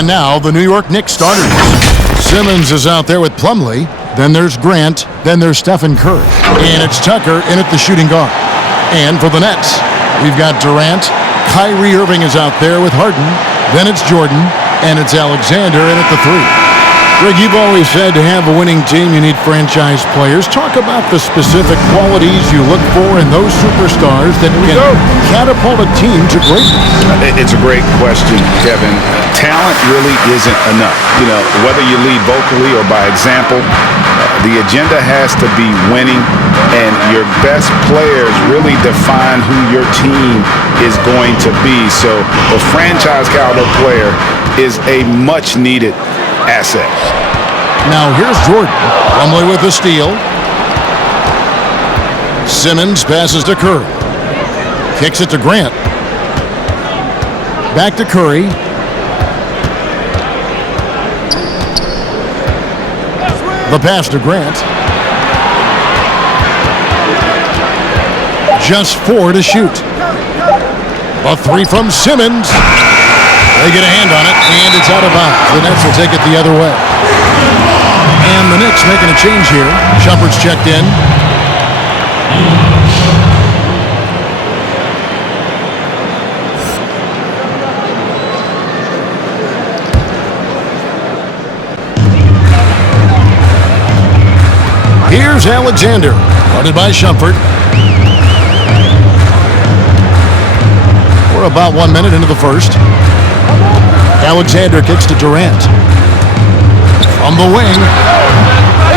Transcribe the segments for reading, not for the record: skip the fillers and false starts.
And now the New York Knicks starters. Simmons is out there with Plumlee. Then there's Grant. Then there's Stephen Curry. And it's Tucker in at the shooting guard. And for the Nets, we've got Durant. Kyrie Irving is out there with Harden. Then it's Jordan. And it's Alexander in at the 3. Greg, you've always said to have a winning team, you need franchise players. Talk about the specific qualities you look for in those superstars that can catapult a team to greatness. It's a great question, Kevin. Talent really isn't enough. You know, whether you lead vocally or by example, the agenda has to be winning, and your best players really define who your team is going to be. So the franchise caliber player is a much-needed asset. Now here's Jordan. Plumlee with the steal. Simmons passes to Curry. Kicks it to Grant. Back to Curry. The pass to Grant. Just 4 to shoot. A 3 from Simmons. They get a hand on it, and it's out of bounds. The Nets will take it the other way. And the Knicks making a change here. Shumpert's checked in. Here's Alexander, guarded by Shumpert. We're about 1 minute into the first. Alexander kicks to Durant. From the wing.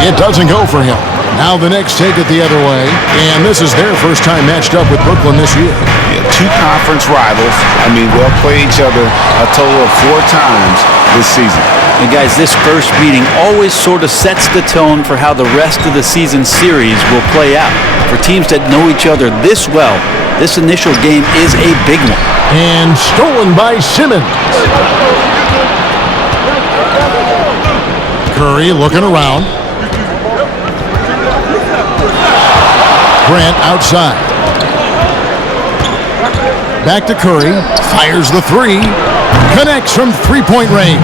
It doesn't go for him. Now the Knicks take it the other way. And this is their first time matched up with Brooklyn this year. Yeah, 2 conference rivals. I mean, they'll play each other a total of 4 times this season. And guys, this first meeting always sort of sets the tone for how the rest of the season series will play out. For teams that know each other this well, this initial game is a big one. And stolen by Simmons. Curry looking around. Grant outside. Back to Curry. Fires the 3. Connects from three-point range.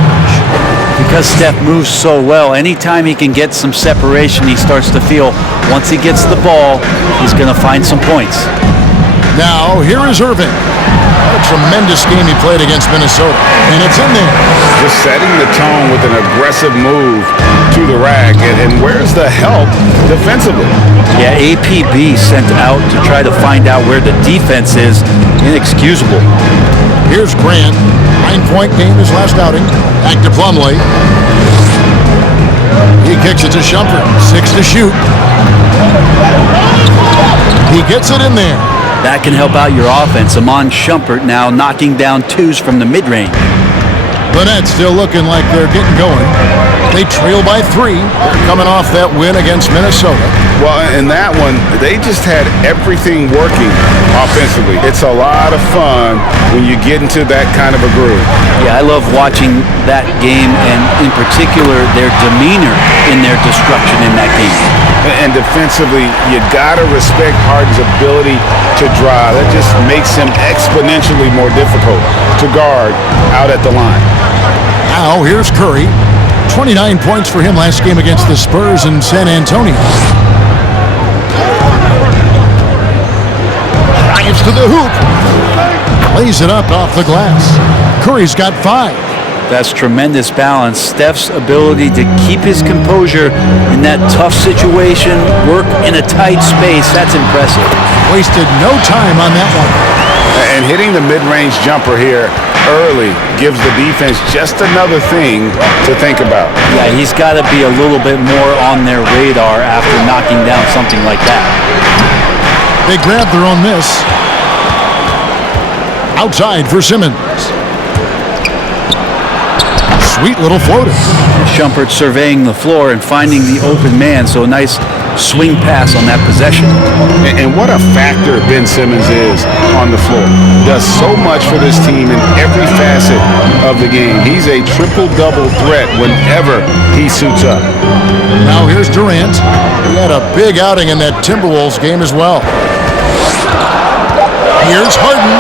Because Steph moves so well, anytime he can get some separation, he starts to feel once he gets the ball, he's going to find some points. Now, here is Irving. What a tremendous game he played against Minnesota. And it's in there. Just setting the tone with an aggressive move to the rack. And where's the help defensively? Yeah, APB sent out to try to find out where the defense is. Inexcusable. Here's Grant. 9-point game his last outing. Back to Plumlee. He kicks it to Shumpert. 6 to shoot. He gets it in there. That can help out your offense. Iman Shumpert now knocking down 2s from the mid-range. The Nets still looking like they're getting going. They trail by 3. They're coming off that win against Minnesota. Well, in that one, they just had everything working offensively. It's a lot of fun when you get into that kind of a groove. Yeah, I love watching that game, and in particular, their demeanor in their destruction in that game. And defensively, you gotta respect Harden's ability to drive. That just makes him exponentially more difficult to guard out at the line. Now, here's Curry. 29 points for him last game against the Spurs in San Antonio. Drives to the hoop. Lays it up off the glass. Curry's got 5. That's tremendous balance. Steph's ability to keep his composure in that tough situation, work in a tight space, that's impressive. Wasted no time on that one. And hitting the mid-range jumper here early gives the defense just another thing to think about. Yeah, he's got to be a little bit more on their radar after knocking down something like that. They grab their own miss. Outside for Simmons. Sweet little floater. Shumpert surveying the floor and finding the open man, so a nice swing pass on that possession. And what a factor Ben Simmons is on the floor. Does so much for this team in every facet of the game. He's a triple-double threat whenever he suits up. Now here's Durant. He had a big outing in that Timberwolves game as well. Here's Harden.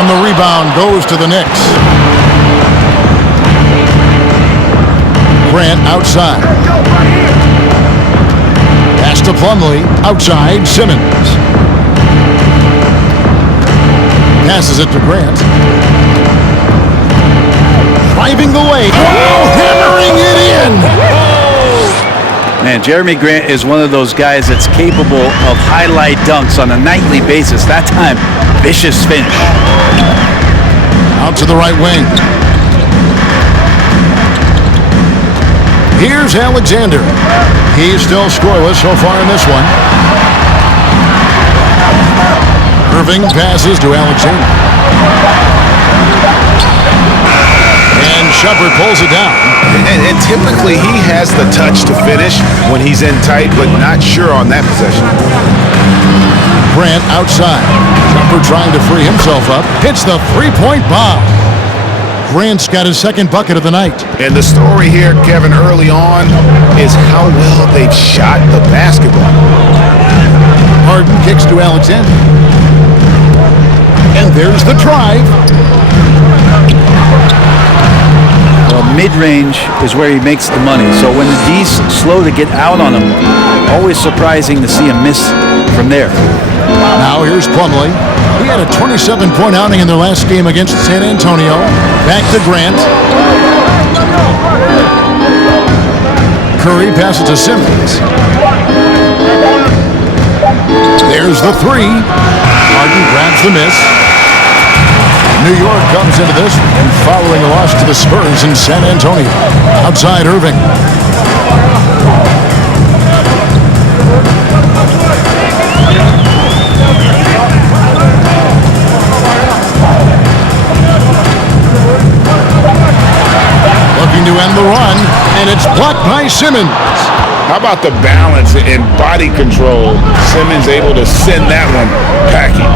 And the rebound goes to the Knicks. Grant outside. Pass to Plumlee. Outside, Simmons. Passes it to Grant. Driving the lane. Wow, hammering it in. Man, Jeremy Grant is one of those guys that's capable of highlight dunks on a nightly basis. That time, vicious finish. Out to the right wing. Here's Alexander. He's still scoreless so far in this one. Irving passes to Alexander. And Shumpert pulls it down. And typically he has the touch to finish when he's in tight, but not sure on that possession. Grant outside. Shumpert trying to free himself up. Hits the three-point bomb. Grant's got his second bucket of the night. And the story here, Kevin, early on is how well they've shot the basketball. Harden kicks to Alexander. And there's the drive. Well, mid-range is where he makes the money. So when the D's slow to get out on him, always surprising to see him miss from there. Now here's Plumlee. He had a 27-point outing in their last game against San Antonio. Back to Grant. Curry passes to Simmons. There's the three. Harden grabs the miss. New York comes into this and following a loss to the Spurs in San Antonio. Outside Irving. Looking to end the run, and it's blocked by Simmons. How about the balance and body control? Simmons able to send that one packing.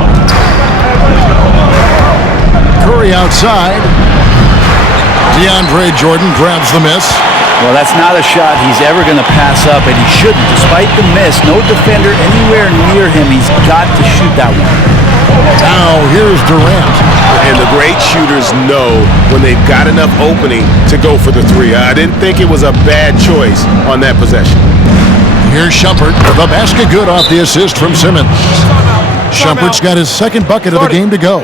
Curry outside. DeAndre Jordan grabs the miss. Well, that's not a shot he's ever going to pass up, and he shouldn't. Despite the miss, no defender anywhere near him. He's got to shoot that one. Now here's Durant. And the great shooters know when they've got enough opening to go for the three. I didn't think it was a bad choice on that possession. Here's Shumpert. The basket good off the assist from Simmons. Shumpert's got his second bucket of the game to go.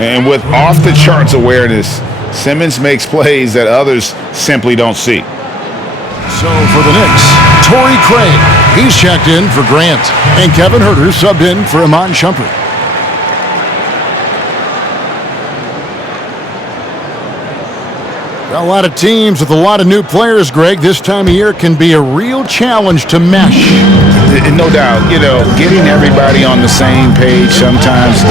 And with off-the-charts awareness, Simmons makes plays that others simply don't see. So for the Knicks, Torrey Craig. He's checked in for Grant. And Kevin Huerter subbed in for Iman Shumpert. A lot of teams with a lot of new players, Greg, this time of year can be a real challenge to mesh. No doubt, getting everybody on the same page sometimes,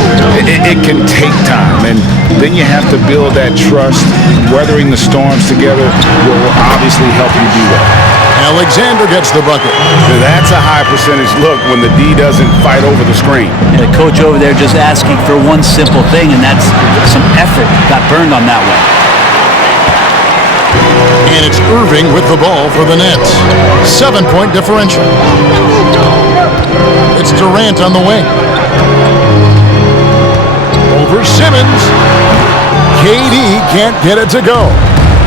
it can take time. And then you have to build that trust. Weathering the storms together will obviously help you do that. Alexander gets the bucket. That's a high percentage look when the D doesn't fight over the screen. And the coach over there just asking for one simple thing, and that's some effort. Got burned on that one. And it's Irving with the ball for the Nets. 7-point differential. It's Durant on the wing. Over Simmons. KD can't get it to go.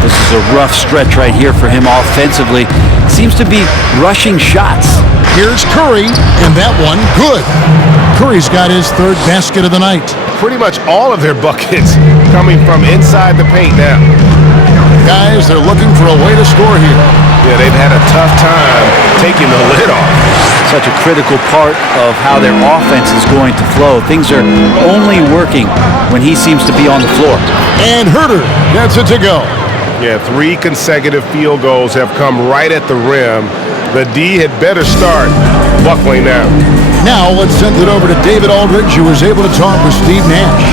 This is a rough stretch right here for him offensively. Seems to be rushing shots. Here's Curry, and that one good. Curry's got his third basket of the night. Pretty much all of their buckets coming from inside the paint now. Guys, they're looking for a way to score here. Yeah, they've had a tough time taking the lid off. Such a critical part of how their offense is going to flow. Things are only working when he seems to be on the floor. And Huerter gets it to go. Yeah, 3 consecutive field goals have come right at the rim. The D had better start buckling now. Now let's send it over to David Aldridge, who was able to talk with Steve Nash.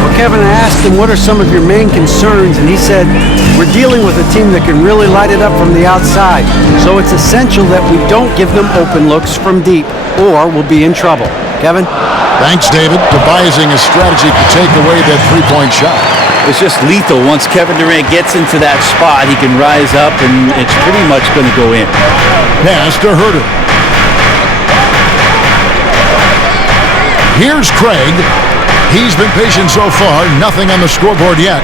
Well, Kevin, I asked him what are some of your main concerns, and he said, we're dealing with a team that can really light it up from the outside. So it's essential that we don't give them open looks from deep, or we'll be in trouble. Kevin? Thanks, David. Devising a strategy to take away that three-point shot. It's just lethal. Once Kevin Durant gets into that spot, he can rise up, and it's pretty much going to go in. Pass to Huerter. Here's Craig. He's been patient so far. Nothing on the scoreboard yet.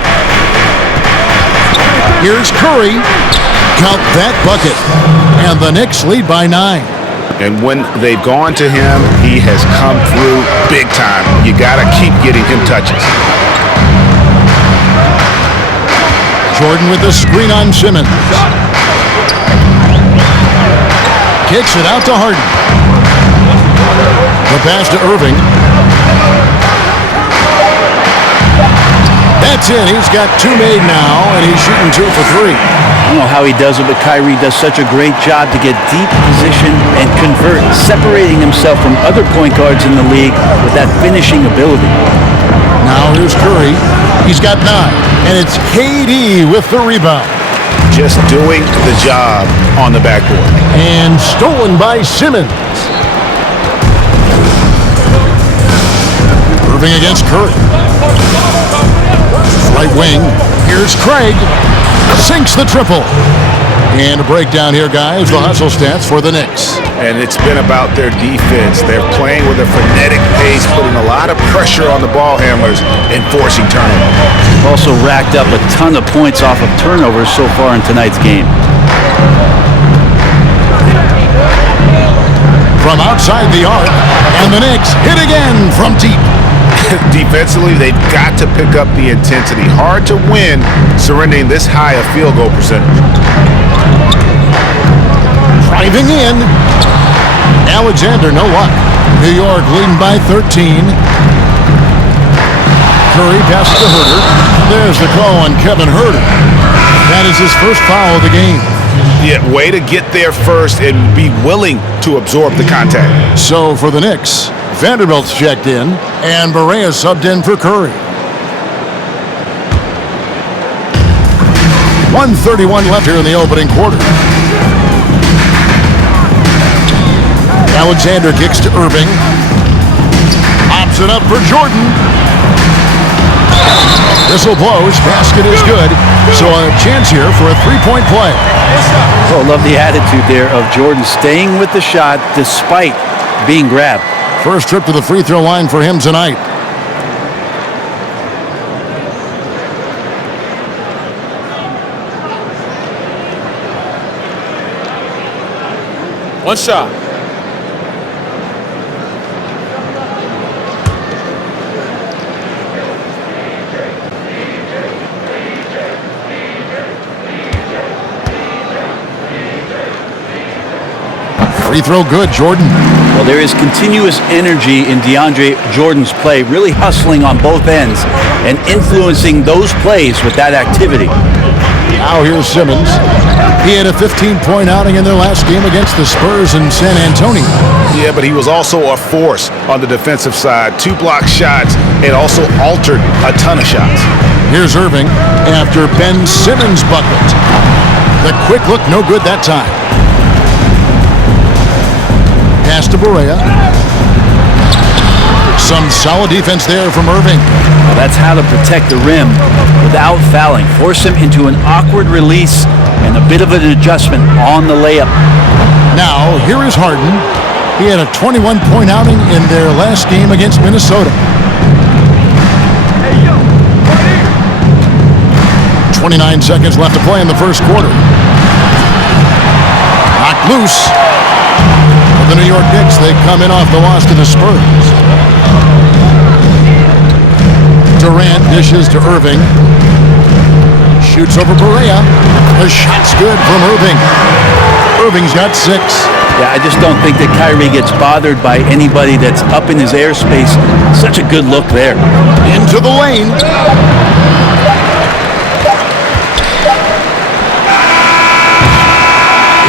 Here's Curry. Count that bucket. And the Knicks lead by 9. And when they've gone to him, he has come through big time. You got to keep getting him touches. Jordan with the screen on Simmons. Kicks it out to Harden. The pass to Irving. That's it. He's got 2 made now, and he's shooting 2 for 3. I don't know how he does it, but Kyrie does such a great job to get deep position and convert, separating himself from other point guards in the league with that finishing ability. Now here's Curry. He's got 9, and it's KD with the rebound. Just doing the job on the backboard. And stolen by Simmons. Irving against Curry. Right wing. Here's Craig. Sinks the triple. And a breakdown here, guys. The hustle stats for the Knicks. And it's been about their defense. They're playing with a frenetic pace, putting a lot of pressure on the ball handlers and forcing turnovers. Also racked up a ton of points off of turnovers so far in tonight's game. From outside the arc, and the Knicks hit again from deep. Defensively, they've got to pick up the intensity. Hard to win surrendering this high a field goal percentage. Driving in. Alexander, no luck. New York leading by 13. Curry passes to Huerter. There's the call on Kevin Huerter. That is his first foul of the game. Yeah, way to get there first and be willing to absorb the contact. So for the Knicks, Vanderbilt's checked in, and Barea subbed in for Curry. 1:31 left here in the opening quarter. Alexander kicks to Irving. Pops it up for Jordan. Whistle blows. Basket is good. So a chance here for a three-point play. Oh, I love the attitude there of Jordan staying with the shot despite being grabbed. First trip to the free throw line for him tonight. One shot. Free throw good, Jordan. Well, there is continuous energy in DeAndre Jordan's play, really hustling on both ends and influencing those plays with that activity. Now here's Simmons. He had a 15-point outing in their last game against the Spurs in San Antonio. Yeah, but he was also a force on the defensive side. 2 block shots and also altered a ton of shots. Here's Irving after Ben Simmons bucket. The quick look, no good that time. Pass to Barea. Some solid defense there from Irving. Well, that's how to protect the rim without fouling. Force him into an awkward release and a bit of an adjustment on the layup. Now, here is Harden. He had a 21-point outing in their last game against Minnesota. 29 seconds left to play in the first quarter. Knocked loose. For the New York Knicks, they come in off the loss to the Spurs. Durant dishes to Irving. Shoots over Barea. The shot's good from Irving. Irving's got 6. Yeah, I just don't think that Kyrie gets bothered by anybody that's up in his airspace. Such a good look there. Into the lane.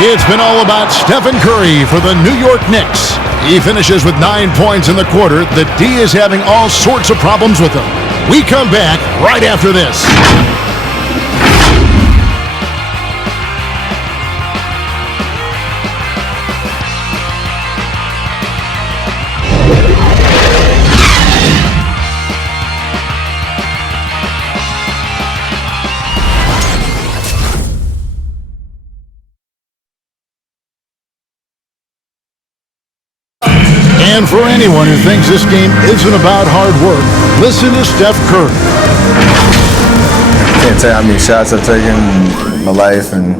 It's been all about Stephen Curry for the New York Knicks. He finishes with 9 points in the quarter. The D is having all sorts of problems with him. We come back right after this. And for anyone who thinks this game isn't about hard work, listen to Steph Curry. Can't tell how many shots I've taken in my life, and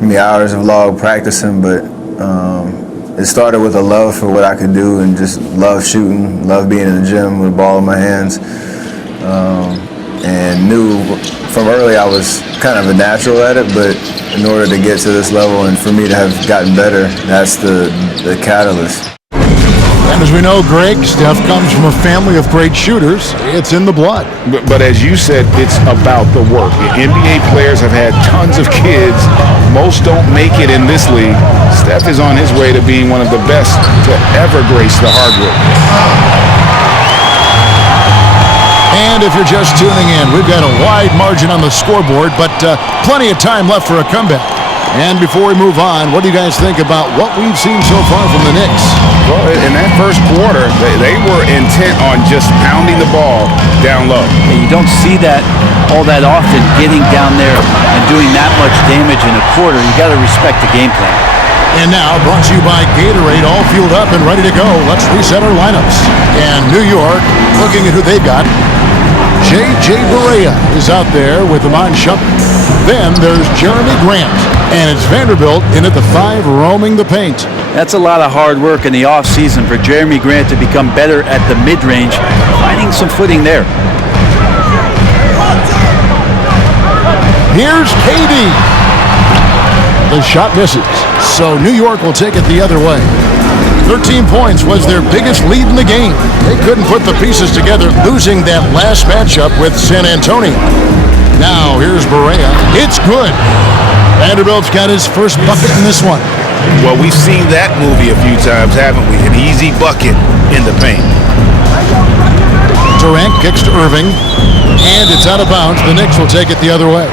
many hours of log practicing, but it started with a love for what I could do and just love shooting, love being in the gym with a ball in my hands, and knew from early I was kind of a natural at it, but in order to get to this level and for me to have gotten better, that's the catalyst. And as we know, Greg, Steph comes from a family of great shooters. It's in the blood. But as you said, it's about the work. NBA players have had tons of kids. Most don't make it in this league. Steph is on his way to being one of the best to ever grace the hardwood. And if you're just tuning in, we've got a wide margin on the scoreboard, but plenty of time left for a comeback. And before we move on, what do you guys think about what we've seen so far from the Knicks? Well, in that first quarter, they were intent on just pounding the ball down low. You don't see that all that often, getting down there and doing that much damage in a quarter. You got to respect the game plan. And now, brought to you by Gatorade, all fueled up and ready to go. Let's reset our lineups. And New York, looking at who they've got. J.J. Barea is out there with Iman Shumpert. Then there's Jeremy Grant. And it's Vanderbilt in at the 5, roaming the paint. That's a lot of hard work in the offseason for Jeremy Grant to become better at the mid-range, finding some footing there. Here's KD. The shot misses. So New York will take it the other way. 13 points was their biggest lead in the game. They couldn't put the pieces together, losing that last matchup with San Antonio. Now here's Barea. It's good. Vanderbilt's got his first bucket in this one. Well, we've seen that movie a few times, haven't we? An easy bucket in the paint. Durant kicks to Irving, and it's out of bounds. The Knicks will take it the other way.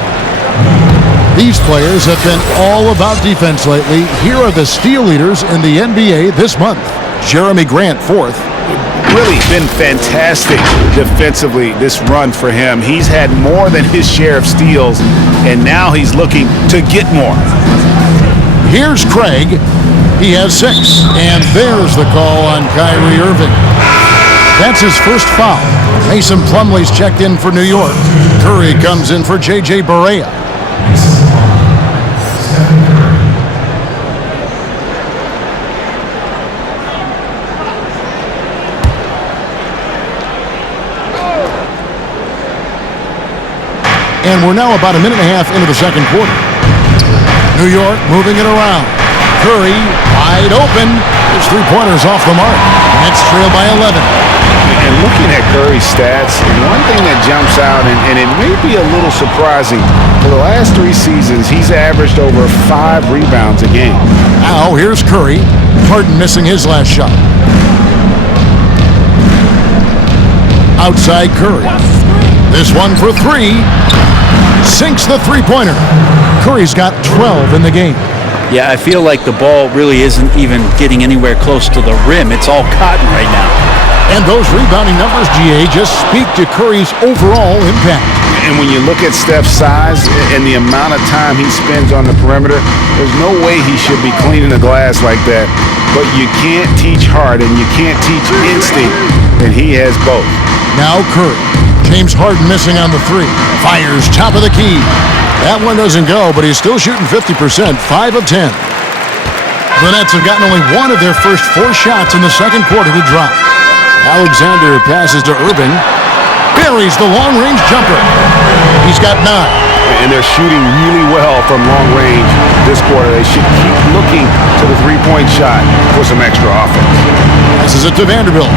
These players have been all about defense lately. Here are the steal leaders in the NBA this month. Jeremy Grant, 4th. Really been fantastic defensively this run for him. He's had more than his share of steals, and now he's looking to get more. Here's Craig. He has 6. And there's the call on Kyrie Irving. That's his first foul. Mason Plumlee's checked in for New York. Curry comes in for J.J. Barea. And we're now about a minute and a half into the second quarter. New York moving it around. Curry wide open. His three-pointers off the mark. Nets trail by 11. And looking at Curry's stats, one thing that jumps out, and it may be a little surprising, for the last 3 seasons, he's averaged over 5 rebounds a game. Now here's Curry. Harden missing his last shot. Outside Curry. This one for 3. Sinks the three-pointer. Curry's got 12 in the game. Yeah, I feel like the ball really isn't even getting anywhere close to the rim. It's all cotton right now. And those rebounding numbers, GA, just speak to Curry's overall impact. And when you look at Steph's size and the amount of time he spends on the perimeter, there's no way he should be cleaning the glass like that. But you can't teach heart and you can't teach instinct, and he has both. Now Curry. James Harden missing on the 3. Fires top of the key. That one doesn't go, but he's still shooting 50%, 5 of 10. The Nets have gotten only one of their first 4 shots in the second quarter to drop. Alexander passes to Irving. Buries the long-range jumper. He's got 9. And they're shooting really well from long range this quarter. They should keep looking to the three-point shot for some extra offense. Passes it to Vanderbilt.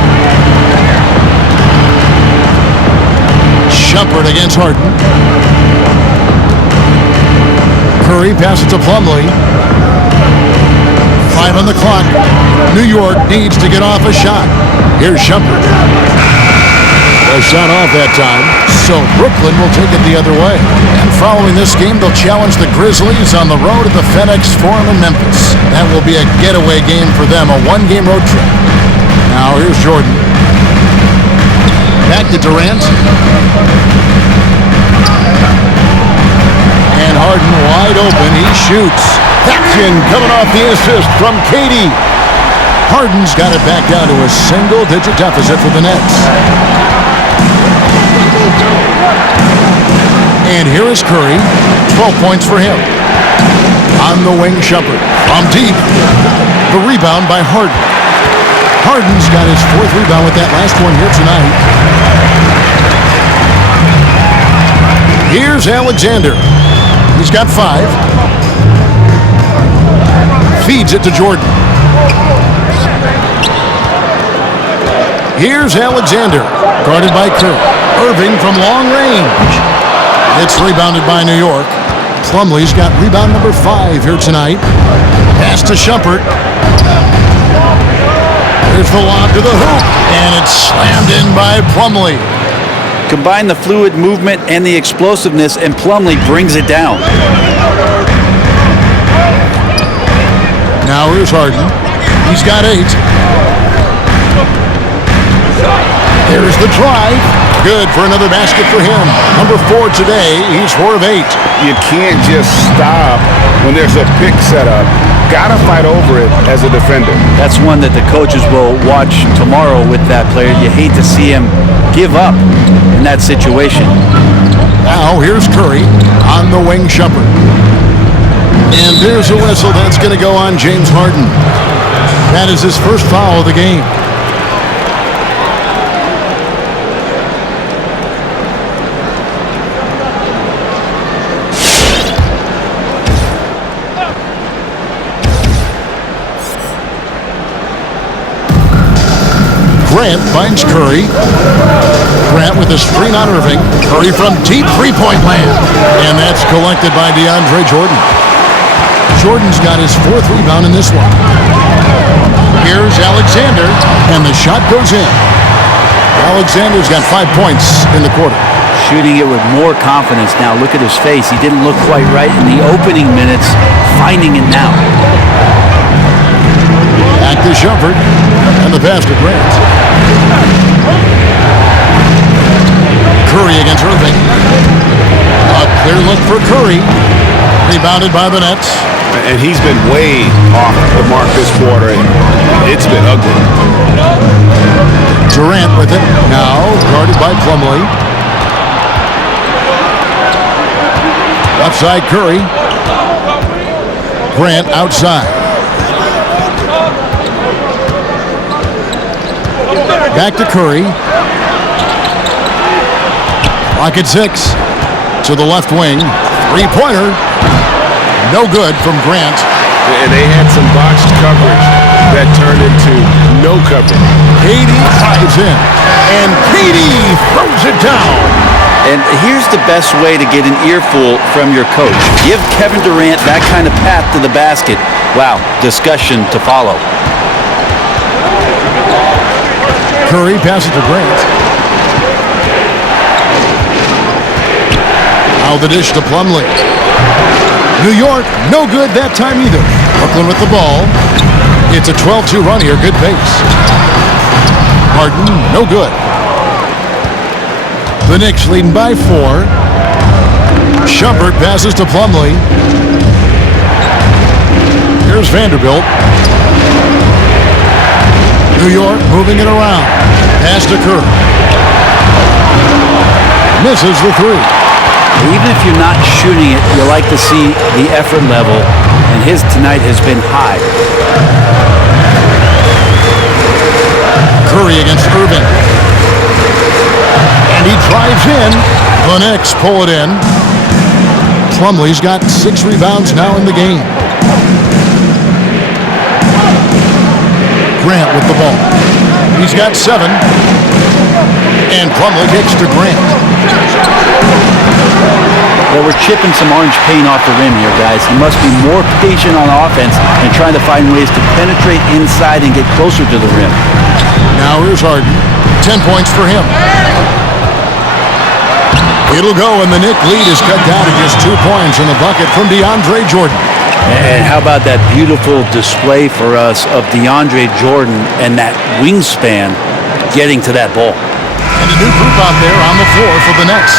Shumpert against Harden. Curry passes to Plumlee. 5 on the clock. New York needs to get off a shot. Here's Shumpert. A shot off that time, so Brooklyn will take it the other way. And following this game, they'll challenge the Grizzlies on the road at the FedEx Forum in Memphis. That will be a getaway game for them, a 1-game road trip. Now here's Jordan. Back to Durant. And Harden wide open. He shoots. That's in, coming off the assist from KD. Harden's got it back down to a single-digit deficit for the Nets. And here is Curry. 12 points for him. On the wing, Shumpert. From deep. The rebound by Harden. Harden's got his 4th rebound with that last one here tonight. Here's Alexander. He's got 5. Feeds it to Jordan. Here's Alexander. Guarded by Curry. Irving from long range. It's rebounded by New York. Plumlee's got rebound number 5 here tonight. Pass to Shumpert. Here's the lob to the hoop, and it's slammed in by Plumlee. Combine the fluid movement and the explosiveness, and Plumlee brings it down. Now here's Harden. He's got 8. Here's the drive. Good for another basket for him. Number 4 today. He's 4 of 8. You can't just stop when there's a pick set up. Gotta fight over it as a defender. That's one that the coaches will watch tomorrow with that player. You hate to see him give up in that situation. Now here's Curry on the wing, Shumpert. And there's a whistle that's going to go on James Harden. That is his first foul of the game. Grant finds Curry. Grant with a screen on Irving. Curry from deep three-point land. And that's collected by DeAndre Jordan. Jordan's got his 4th rebound in this one. Here's Alexander, and the shot goes in. Alexander's got 5 points in the quarter. Shooting it with more confidence now. Look at his face. He didn't look quite right in the opening minutes. Finding it now. Back to Shumpert, and the pass to Grant. Curry against Irving. A clear look for Curry. Rebounded by the Nets. And he's been way off the mark this quarter. It's been ugly. Durant with it. Now guarded by Plumlee. Left side Curry. Grant outside. Back to Curry. Clock at 6. To the left wing. Three-pointer. No good from Grant. And they had some botched coverage that turned into no coverage. KD drives in. And KD throws it down. And here's the best way to get an earful from your coach. Give Kevin Durant that kind of path to the basket. Wow, discussion to follow. Curry passes to Grant. Now the dish to Plumlee. New York, no good that time either. Brooklyn with the ball. It's a 12-2 run here. Good pace. Harden, no good. The Knicks leading by 4. Shumpert passes to Plumlee. Here's Vanderbilt. New York moving it around. Pass to Curry. Misses the 3. Even if you're not shooting it, you like to see the effort level, and his tonight has been high. Curry against Irving. And he drives in. The Knicks pull it in. Plumlee's got 6 rebounds now in the game. Grant with the ball. He's got 7. And Plumlee kicks to Grant. Well, we're chipping some orange paint off the rim here, guys. He must be more patient on offense and trying to find ways to penetrate inside and get closer to the rim. Now here's Harden. 10 points for him. It'll go, and the Knicks lead is cut down to just 2 points in the bucket from DeAndre Jordan. And how about that beautiful display for us of DeAndre Jordan and that wingspan getting to that ball. And a new group out there on the floor for the Nets.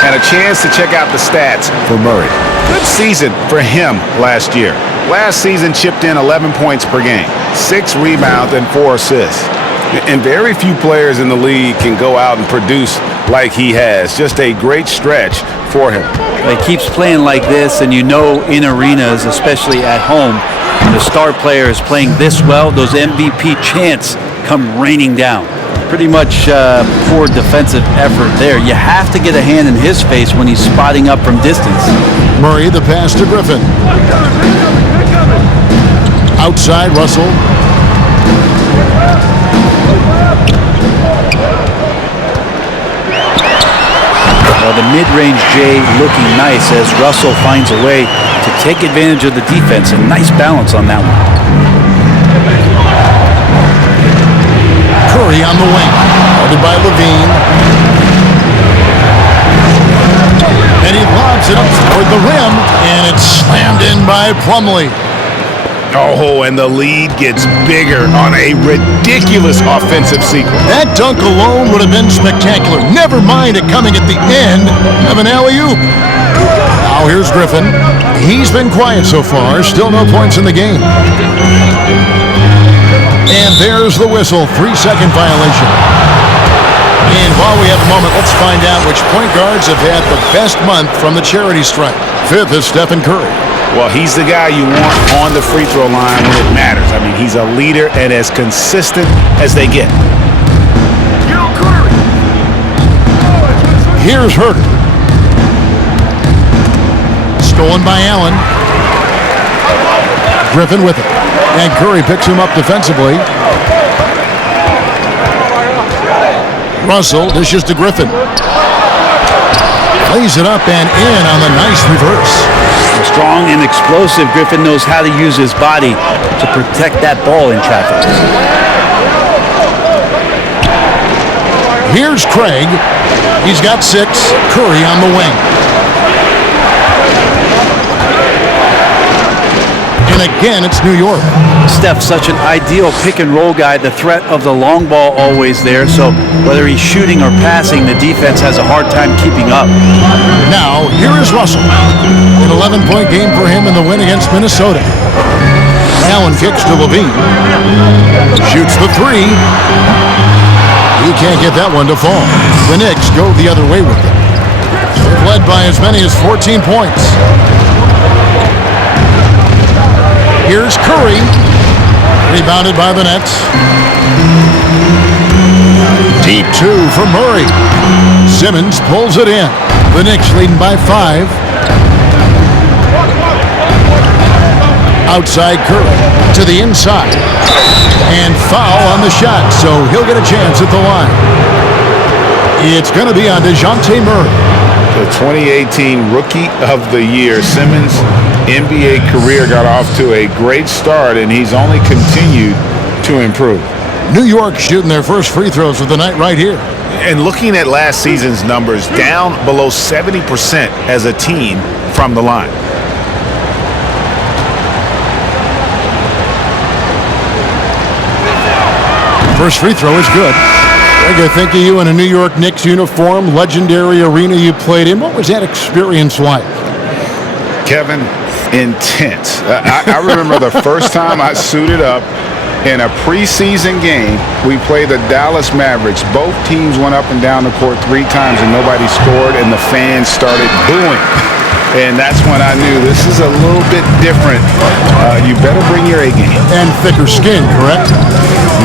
And a chance to check out the stats for Murray. Good season for him last year. Last season chipped in 11 points per game, 6 rebounds, and 4 assists. And very few players in the league can go out and produce like he has. Just a great stretch for him. He keeps playing like this, and in arenas, especially at home, when the star player is playing this well, those MVP chants come raining down. Pretty much poor defensive effort there. You have to get a hand in his face when he's spotting up from distance. Murray, the pass to Griffin. Outside, Russell. Well, the mid-range J looking nice as Russell finds a way to take advantage of the defense. A nice balance on that one. Curry on the wing. Guarded by Levine. And he lobs it up toward the rim, and it's slammed in by Plumlee. Oh, and the lead gets bigger on a ridiculous offensive sequence. That dunk alone would have been spectacular. Never mind it coming at the end of an alley-oop. Now here's Griffin. He's been quiet so far. Still no points in the game. And there's the whistle. 3-second violation. And while we have a moment, let's find out which point guards have had the best month from the charity stripe. Fifth is Stephen Curry. Well, he's the guy you want on the free throw line when it matters. I mean, he's a leader and as consistent as they get. Here's Herter. Stolen by Allen. Griffin with it. And Curry picks him up defensively. Russell dishes to Griffin. Lays it up and in on the nice reverse. Strong and explosive, Griffin knows how to use his body to protect that ball in traffic. Here's Craig. He's got 6. Curry on the wing. And again, it's New York. Steph, such an ideal pick-and-roll guy. The threat of the long ball always there. So whether he's shooting or passing, the defense has a hard time keeping up. Now, here is Russell. An 11-point game for him in the win against Minnesota. Allen kicks to Levine. Shoots the 3. He can't get that one to fall. The Knicks go the other way with it. They've led by as many as 14 points. Here's Curry. Rebounded by the Nets. Deep 2 for Murray. Simmons pulls it in. The Knicks leading by 5. Outside Curry to the inside. And foul on the shot, so he'll get a chance at the line. It's going to be on DeJounte Murray. The 2018 Rookie of the Year. Simmons' NBA career got off to a great start, and he's only continued to improve. New York shooting their first free throws of the night right here. And looking at last season's numbers, down below 70% as a team from the line. First free throw is good. Greg, I think of you in a New York Knicks uniform, legendary arena you played in. What was that experience like? Kevin, intense. I remember the first time I suited up in a preseason game. We played the Dallas Mavericks. Both teams went up and down the court 3 times and nobody scored, and the fans started booing. And that's when I knew this is a little bit different. You better bring your A game. And thicker skin, correct?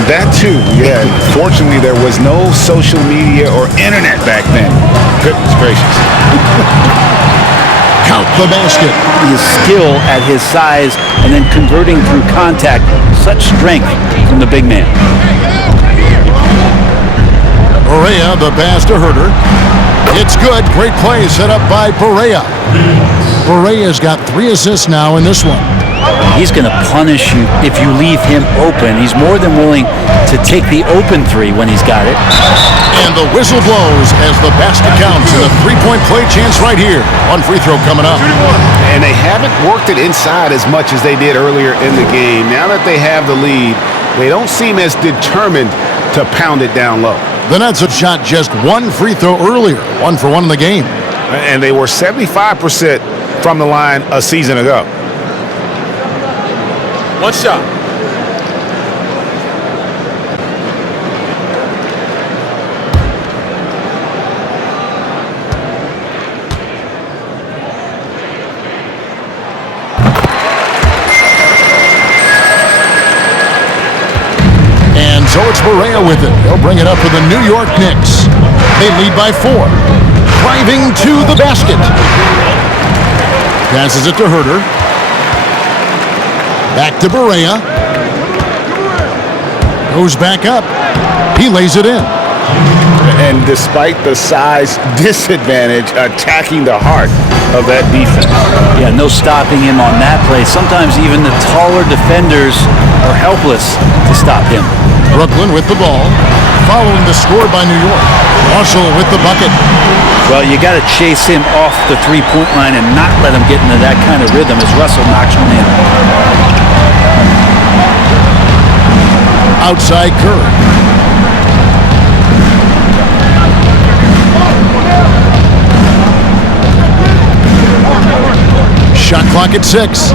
That too, yeah. Fortunately, there was no social media or internet back then. Goodness gracious. Count the basket. His skill at his size and then converting through contact. Such strength from the big man. Perea, the pass to Herter. It's good. Great play set up by Perea. Perea's got 3 assists now in this one. He's going to punish you if you leave him open. He's more than willing to take the open 3 when he's got it. And the whistle blows as the basket counts and a 3-point play chance right here. One free throw coming up. And they haven't worked it inside as much as they did earlier in the game. Now that they have the lead, they don't seem as determined to pound it down low. The Nets have shot just 1 free throw earlier, 1 for 1 in the game. And they were 75% from the line a season ago. One shot. Barea with it. They'll bring it up for the New York Knicks. They lead by 4. Driving to the basket. Passes it to Herter. Back to Barea. Goes back up. He lays it in. And despite the size disadvantage, attacking the heart of that defense. Yeah, no stopping him on that play. Sometimes even the taller defenders are helpless to stop him. Brooklyn with the ball. Following the score by New York. Russell with the bucket. Well, you got to chase him off the three-point line and not let him get into that kind of rhythm as Russell knocks one in. Outside Curry. Shot clock at 6.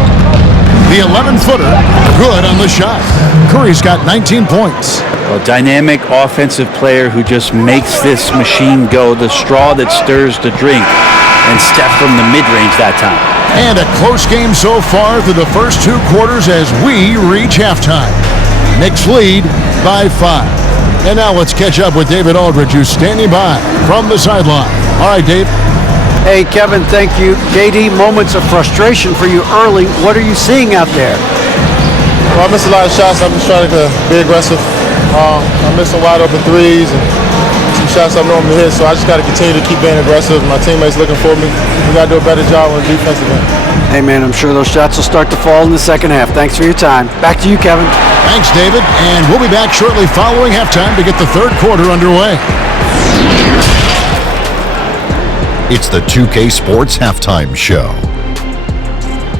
The 11-footer, good on the shot. Curry's got 19 points. A dynamic offensive player who just makes this machine go, the straw that stirs the drink. And Steph from the mid-range that time. And a close game so far through the first 2 quarters as we reach halftime. Knicks lead by 5. And now let's catch up with David Aldridge, who's standing by from the sideline. All right, Dave. Hey, Kevin, thank you. JD, moments of frustration for you early. What are you seeing out there? Well, I missed a lot of shots. I'm just trying to be aggressive. I missed some wide open threes and some shots I normally hit, so I just got to continue to keep being aggressive. My teammates looking for me. We got to do a better job on the defensive end. Hey, man, I'm sure those shots will start to fall in the second half. Thanks for your time. Back to you, Kevin. Thanks, David. And we'll be back shortly following halftime to get the third quarter underway. It's the 2K Sports Halftime Show.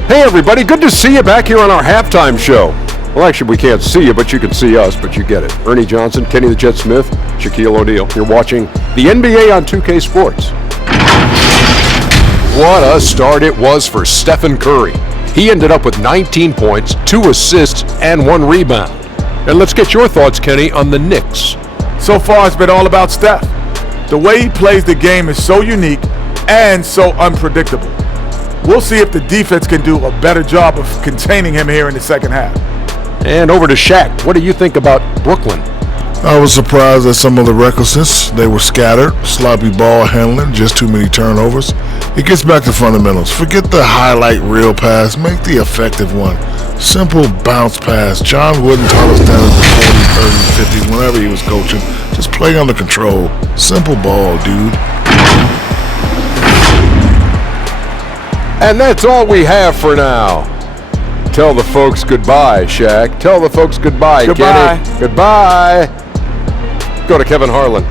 Hey everybody, good to see you back here on our halftime show. Well, actually, we can't see you, but you can see us, but you get it. Ernie Johnson, Kenny the Jet Smith, Shaquille O'Neal. You're watching the NBA on 2K Sports. What a start it was for Stephen Curry. He ended up with 19 points, 2 assists, and 1 rebound. And let's get your thoughts, Kenny, on the Knicks. So far, it's been all about Steph. The way he plays the game is so unique and so unpredictable. We'll see if the defense can do a better job of containing him here in the second half. And over to Shaq. What do you think about Brooklyn? I was surprised at some of the recklessness. They were scattered, sloppy ball handling, just too many turnovers. It gets back to fundamentals. Forget the highlight reel pass. Make the effective one. Simple bounce pass. John Wooden taught us that at the 40, 30, 50, whenever he was coaching. Just play under control. Simple ball, dude. And that's all we have for now. Tell the folks goodbye, Shaq. Tell the folks goodbye, Goodbye. Kenny. Goodbye. Go to Kevin Harlan.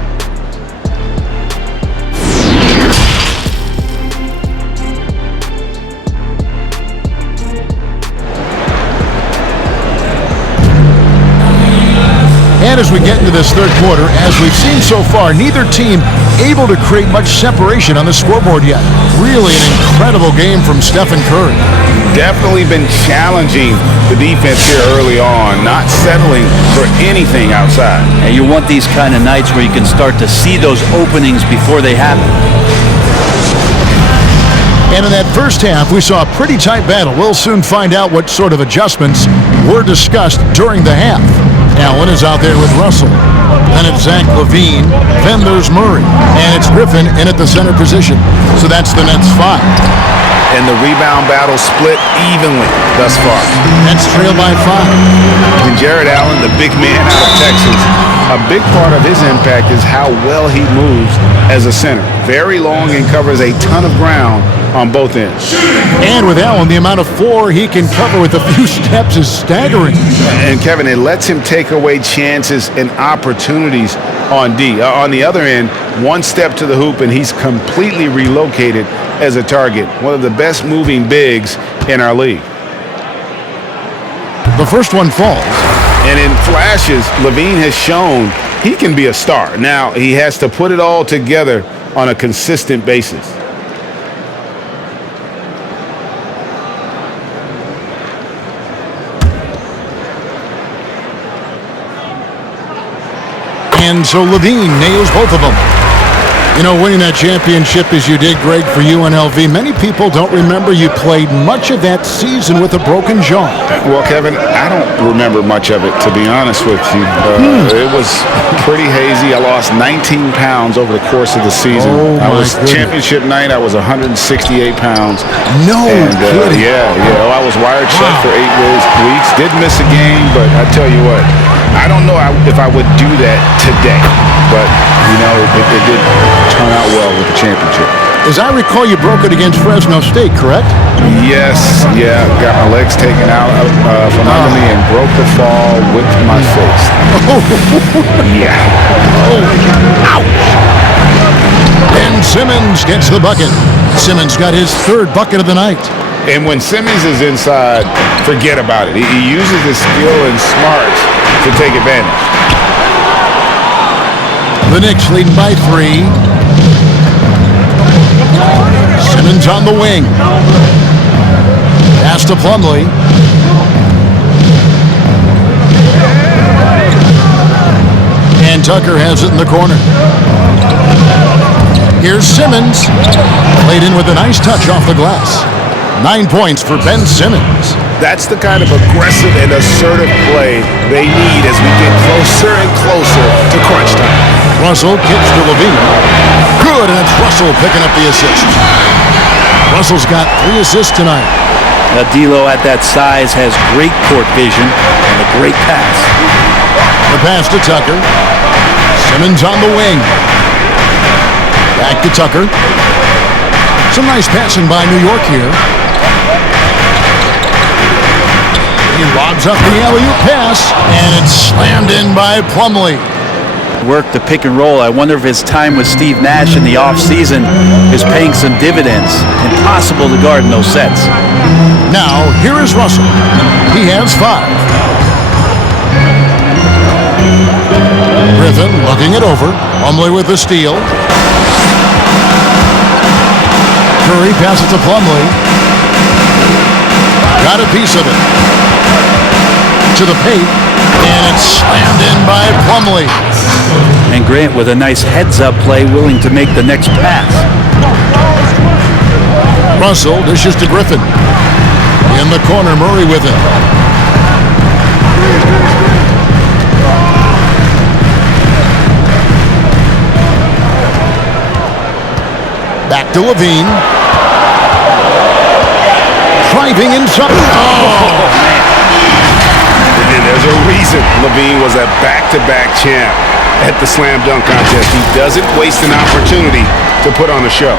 And as we get into this third quarter, as we've seen so far, neither team able to create much separation on the scoreboard yet. Really an incredible game from Stephen Curry. Definitely been challenging the defense here early on, not settling for anything outside. And you want these kind of nights where you can start to see those openings before they happen. And in that first half, we saw a pretty tight battle. We'll soon find out what sort of adjustments were discussed during the half. Allen is out there with Russell. Then it's Zach LaVine. Then there's Murray. And it's Griffin in at the center position. So that's the Nets 5. And the rebound battle split evenly thus far. Nets trail by 5. And Jared Allen, the big man out of Texas, a big part of his impact is how well he moves as a center. Very long and covers a ton of ground on both ends. And with Allen, the amount of floor he can cover with a few steps is staggering. And Kevin, it lets him take away chances and opportunities on D. On the other end, one step to the hoop and he's completely relocated as a target. One of the best moving bigs in our league. The first one falls. And in flashes, LaVine has shown he can be a star. Now, he has to put it all together on a consistent basis. And so LaVine nails both of them. You know, winning that championship as you did, Greg, for UNLV, many people don't remember you played much of that season with a broken jaw. Well, Kevin, I don't remember much of it, to be honest with you. It was pretty hazy. I lost 19 pounds over the course of the season. Oh, I was my goodness. championship night. I was 168 pounds. No kidding. Yeah. I was wired shut for 8 weeks. Did miss a game, but I tell you what, I don't know if I would do that today. But, you know, it did turn out well with the championship. As I recall, you broke it against Fresno State, correct? Yes, got my legs taken out from under me and broke the fall with my face. Yeah. Ouch! Ben Simmons gets the bucket. Simmons got his 3rd bucket of the night. And when Simmons is inside, forget about it. He uses his skill and smarts to take advantage. The Knicks leading by 3. Simmons on the wing. Pass to Plumlee. And Tucker has it in the corner. Here's Simmons. Played in with a nice touch off the glass. 9 points for Ben Simmons. That's the kind of aggressive and assertive play they need as we get closer and closer to crunch time. Russell kicks to Levine. Good, and it's Russell picking up the assist. Russell's got 3 assists tonight. Now, D'Lo at that size has great court vision and a great pass. The pass to Tucker. Simmons on the wing. Back to Tucker. Some nice passing by New York here. He lobs up the alley-oop pass, and it's slammed in by Plumlee. Work the pick and roll. I wonder if his time with Steve Nash in the offseason is paying some dividends. Impossible to guard in those sets. Now, here is Russell. He has 5. Griffin looking it over. Plumlee with the steal. Curry passes to Plumlee. Got a piece of it. To the paint, and it's slammed in by Plumlee. And Grant with a nice heads-up play, willing to make the next pass. Russell dishes to Griffin. In the corner, Murray with it. Back to Levine. Driving inside. Oh, man. And there's a reason Levine was a back-to-back champ at the slam dunk contest. He doesn't waste an opportunity to put on a show.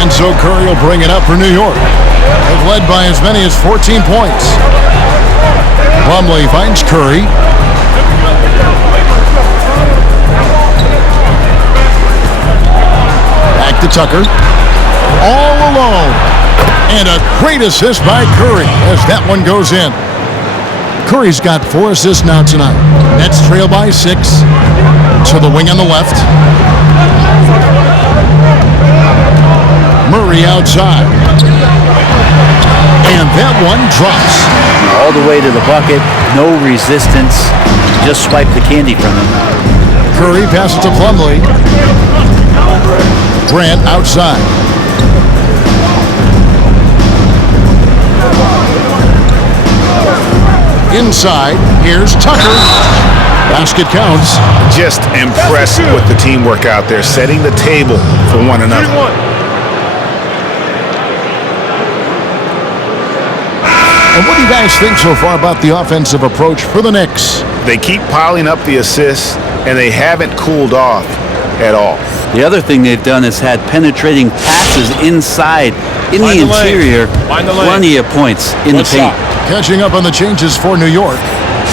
And so Curry will bring it up for New York. They've led by as many as 14 points. Plumlee finds Curry. Back to Tucker. All alone. And a great assist by Curry as that one goes in. Curry's got 4 assists now tonight. Nets trail by 6 to the wing on the left. Murray outside. And that one drops. All the way to the bucket. No resistance. Just swipe the candy from him. Curry passes to Plumlee. Grant outside. Inside, here's Tucker. Basket counts. Just impressed with the teamwork out there, setting the table for one another. And what do you guys think so far about the offensive approach for the Knicks? They keep piling up the assists, and they haven't cooled off at all. The other thing they've done is had penetrating passes inside, in the interior. Plenty of points in the paint. Catching up on the changes for New York.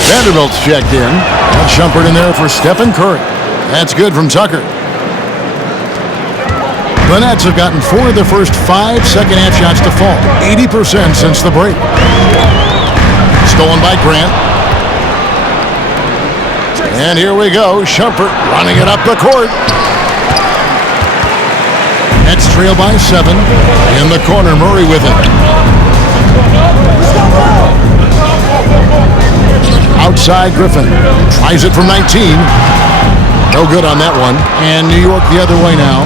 Vanderbilt's checked in. And Shumpert in there for Stephen Curry. That's good from Tucker. The Nets have gotten 4 of their first 5 second-half shots to fall. 80% since the break. Stolen by Grant. And here we go. Shumpert running it up the court. Nets trail by 7. In the corner, Murray with it. Outside Griffin. Tries it from 19. No good on that one. And New York the other way now.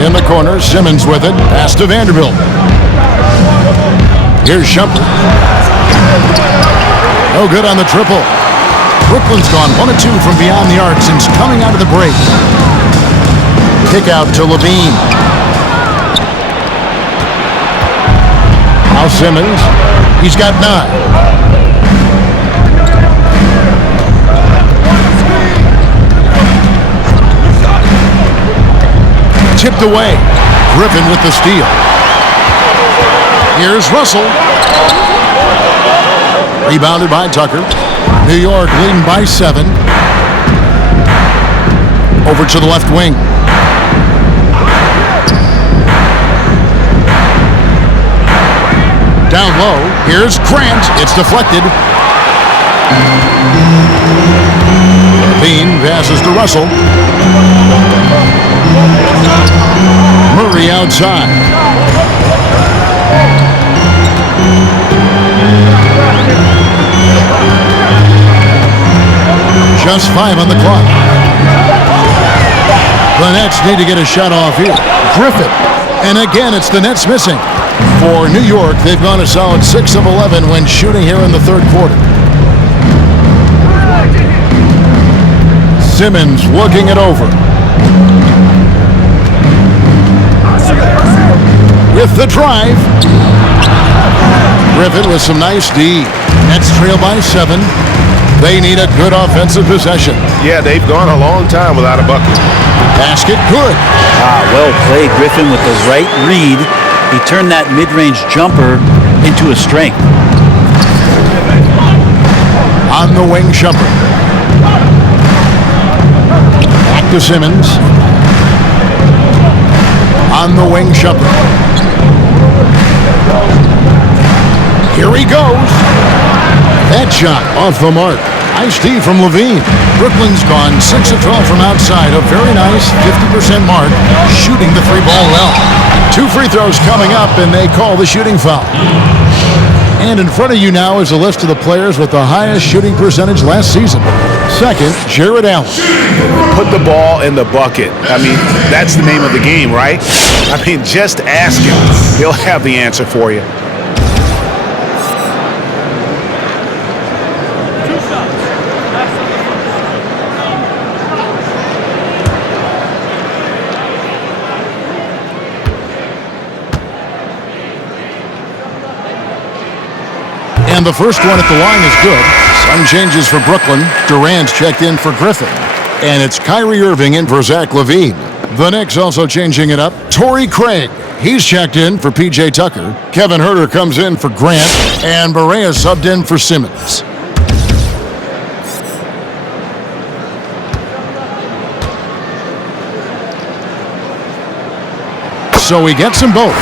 In the corner, Simmons with it. Pass to Vanderbilt. Here's Shumpert. No good on the triple. Brooklyn's gone 1 of 2 from beyond the arc since coming out of the break. Kick out to Levine. Now Simmons. He's got 9. Tipped away. Griffin with the steal. Here's Russell. Rebounded by Tucker. New York leading by 7. Over to the left wing. Down low. Here's Grant. It's deflected. Levine passes to Russell. Murray outside. Just 5 on the clock. The Nets need to get a shot off here. Griffin. And again, it's the Nets missing. For New York, they've gone a solid 6 of 11 when shooting here in the third quarter. Simmons looking it over. With the drive. Griffin with some nice D. Nets trail by 7. They need a good offensive possession. Yeah, they've gone a long time without a bucket. Basket good. Well played, Griffin, with the right read. He turned that mid-range jumper into a strength. On the wing, Shumpert. Back to Simmons. On the wing, Shumpert. Here he goes. That shot off the mark. Nice D from Levine. Brooklyn's gone 6 of 12 from outside. A very nice 50% mark. Shooting the 3-ball well. 2 free throws coming up, and they call the shooting foul. And in front of you now is a list of the players with the highest shooting percentage last season. Second, Jared Allen. Put the ball in the bucket. I mean, that's the name of the game, right? I mean, just ask him. He'll have the answer for you. And the first one at the line is good. Some changes for Brooklyn. Durant's checked in for Griffin. And it's Kyrie Irving in for Zach LaVine. The Knicks also changing it up. Torrey Craig. He's checked in for P.J. Tucker. Kevin Huerter comes in for Grant. And Barea subbed in for Simmons. So he gets them both.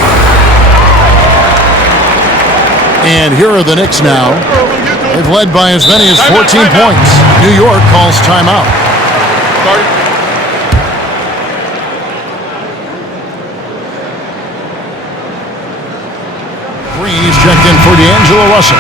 And here are the Knicks now. They've led by as many as 14 points. New York calls timeout. Green is checked in for D'Angelo Russell.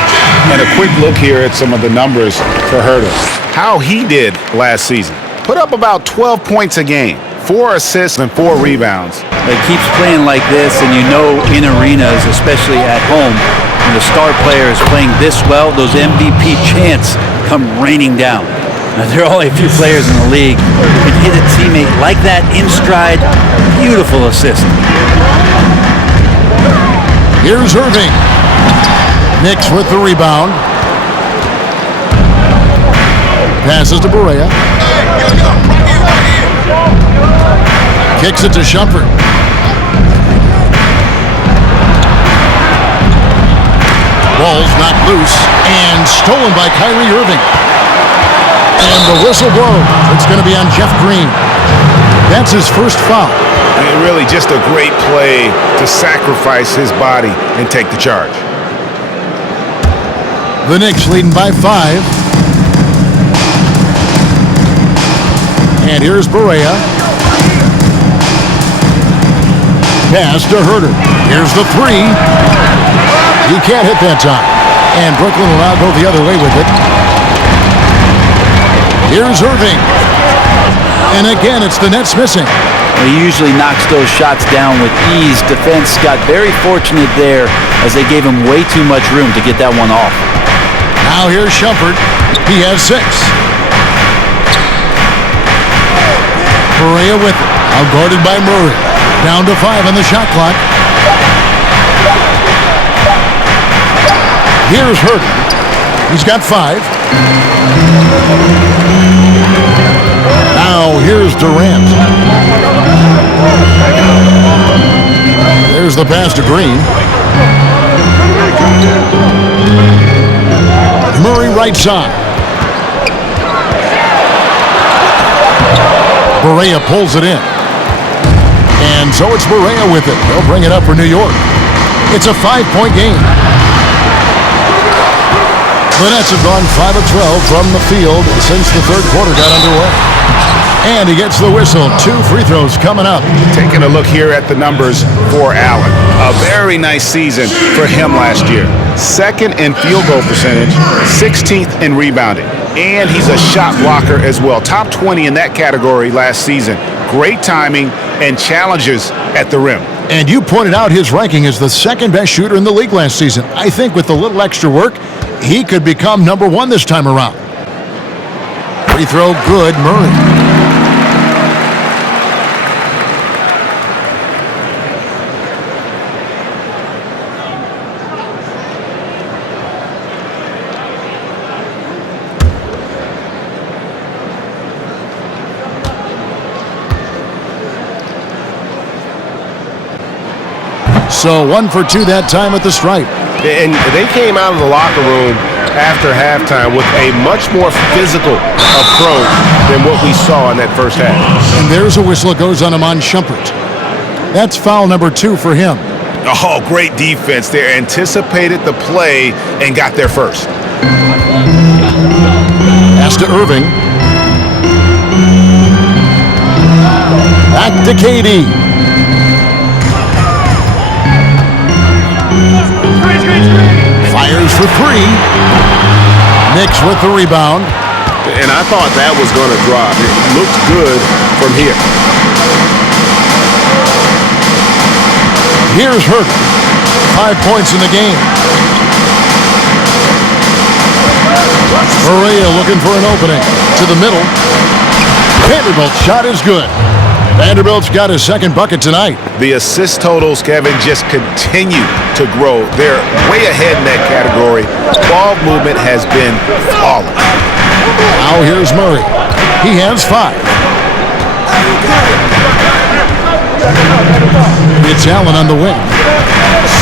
And a quick look here at some of the numbers for Huerter. How he did last season. Put up about 12 points a game, 4 assists and 4 rebounds. He keeps playing like this, and you know in arenas, especially at home, when the star player is playing this well, those MVP chants come raining down. Now, there are only a few players in the league who can hit a teammate like that in stride. Beautiful assist. Here's Irving. Knicks with the rebound. Passes to Barea. Kicks it to Shumpert. Ball's knocked loose and stolen by Kyrie Irving. And the whistle blows. It's going to be on Jeff Green. That's his first foul. I mean, really just a great play to sacrifice his body and take the charge. The Knicks leading by 5. And here's Barea. Pass to Huerter. Here's the 3. He can't hit that time. And Brooklyn will now go the other way with it. Here's Irving. And again, it's the Nets missing. He usually knocks those shots down with ease. Defense got very fortunate there as they gave him way too much room to get that one off. Now here's Shumpert. He has 6. Correa with it. Now guarded by Murray. Down to 5 on the shot clock. Here's Herter. He's got 5. Now here's Durant. There's the pass to Green. Murray right side. Barea pulls it in. And so it's Barea with it. They'll bring it up for New York. It's a 5-point game. The Nets have gone 5 of 12 from the field since the third quarter got underway. And he gets the whistle. 2 free throws coming up. Taking a look here at the numbers for Allen. A very nice season for him last year. 2nd in field goal percentage, 16th in rebounding. And he's a shot blocker as well. Top 20 in that category last season. Great timing and challenges at the rim. And you pointed out his ranking as the 2nd best shooter in the league last season. I think with a little extra work, he could become number 1 this time around. Free throw good, Murray. So 1 for 2 that time at the stripe. And they came out of the locker room after halftime with a much more physical approach than what we saw in that first half. And there's a whistle that goes on Iman Shumpert. That's foul number 2 for him. Oh, great defense there. Anticipated the play and got there first. Pass to Irving. Back to KD. Fires for 3. Knicks with the rebound. And I thought that was going to drop. It looked good from here. Here's Herter. 5 points in the game. Barea looking for an opening. To the middle. Vanderbilt's shot is good. Vanderbilt's got his 2nd bucket tonight. The assist totals, Kevin, just continue to grow. They're way ahead in that category. Ball movement has been flawless. Now here's Murray. He has 5. It's Allen on the wing.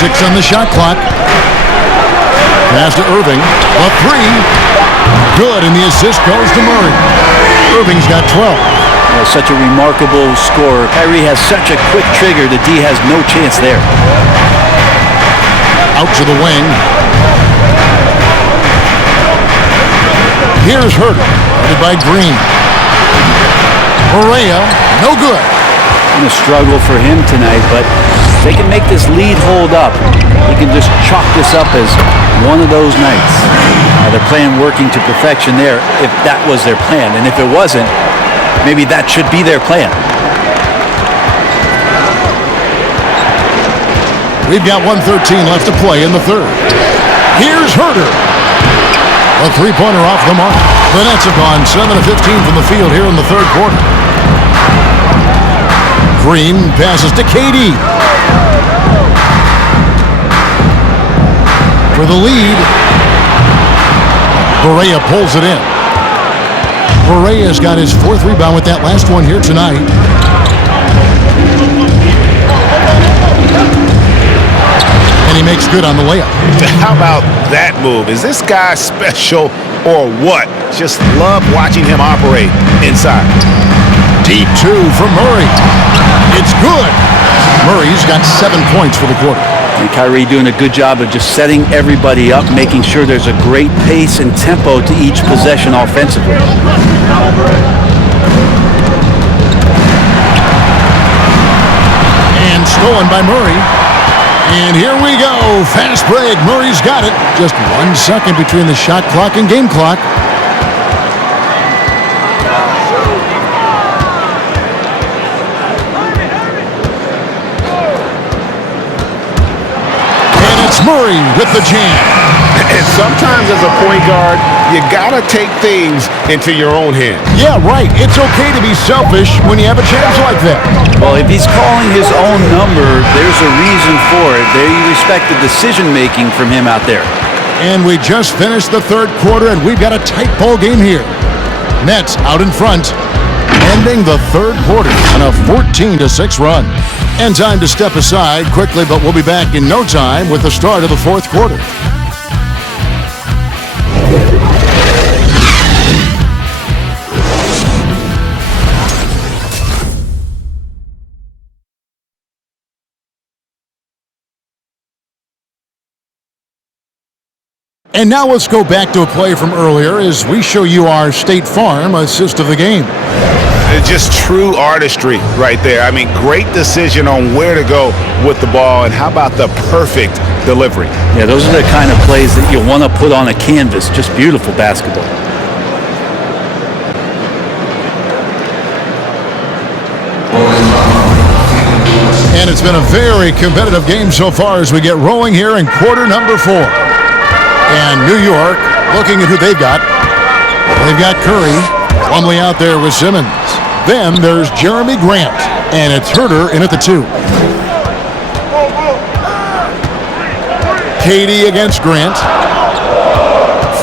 6 on the shot clock. Pass to Irving. A 3. Good, and the assist goes to Murray. Irving's got 12. Such a remarkable scorer. Kyrie has such a quick trigger that D has no chance there. Out to the wing. Here's Herter, guarded by Green. Barea, no good. Been a struggle for him tonight, but if they can make this lead hold up, he can just chalk this up as one of those nights. They're playing working to perfection there, if that was their plan. And if it wasn't, maybe that should be their plan. We've got 1:13 left to play in the third. Here's Herter. A 3-pointer off the mark. The Nets have gone 7 of 15 from the field here in the third quarter. Green passes to KD. For the lead. Barea pulls it in. Barea's got his 4th rebound with that last one here tonight. And he makes good on the layup. How about that move? Is this guy special or what? Just love watching him operate inside. Deep 2 from Murray. It's good. Murray's got 7 points for the quarter. And Kyrie doing a good job of just setting everybody up, making sure there's a great pace and tempo to each possession offensively. And stolen by Murray. And here we go. Fast break. Murray's got it. Just 1 second between the shot clock and game clock. Murray with the jam. And sometimes as a point guard, you gotta take things into your own hands. Yeah, right. It's okay to be selfish when you have a chance like that. Well, if he's calling his own number, there's a reason for it. They respect the decision-making from him out there. And we just finished the third quarter, and we've got a tight ball game here. Nets out in front, ending the third quarter on a 14-6 run. And time to step aside quickly, but we'll be back in no time with the start of the fourth quarter. And now let's go back to a play from earlier as we show you our State Farm assist of the game. It's just true artistry right there. I mean, great decision on where to go with the ball, and how about the perfect delivery? Yeah, those are the kind of plays that you want to put on a canvas. Just beautiful basketball. And it's been a very competitive game so far as we get rolling here in quarter number 4. And New York, looking at who they've got. They've got Curry, Plumlee out there with Simmons. Then there's Jeremy Grant, and it's Herter in at the 2. KD against Grant.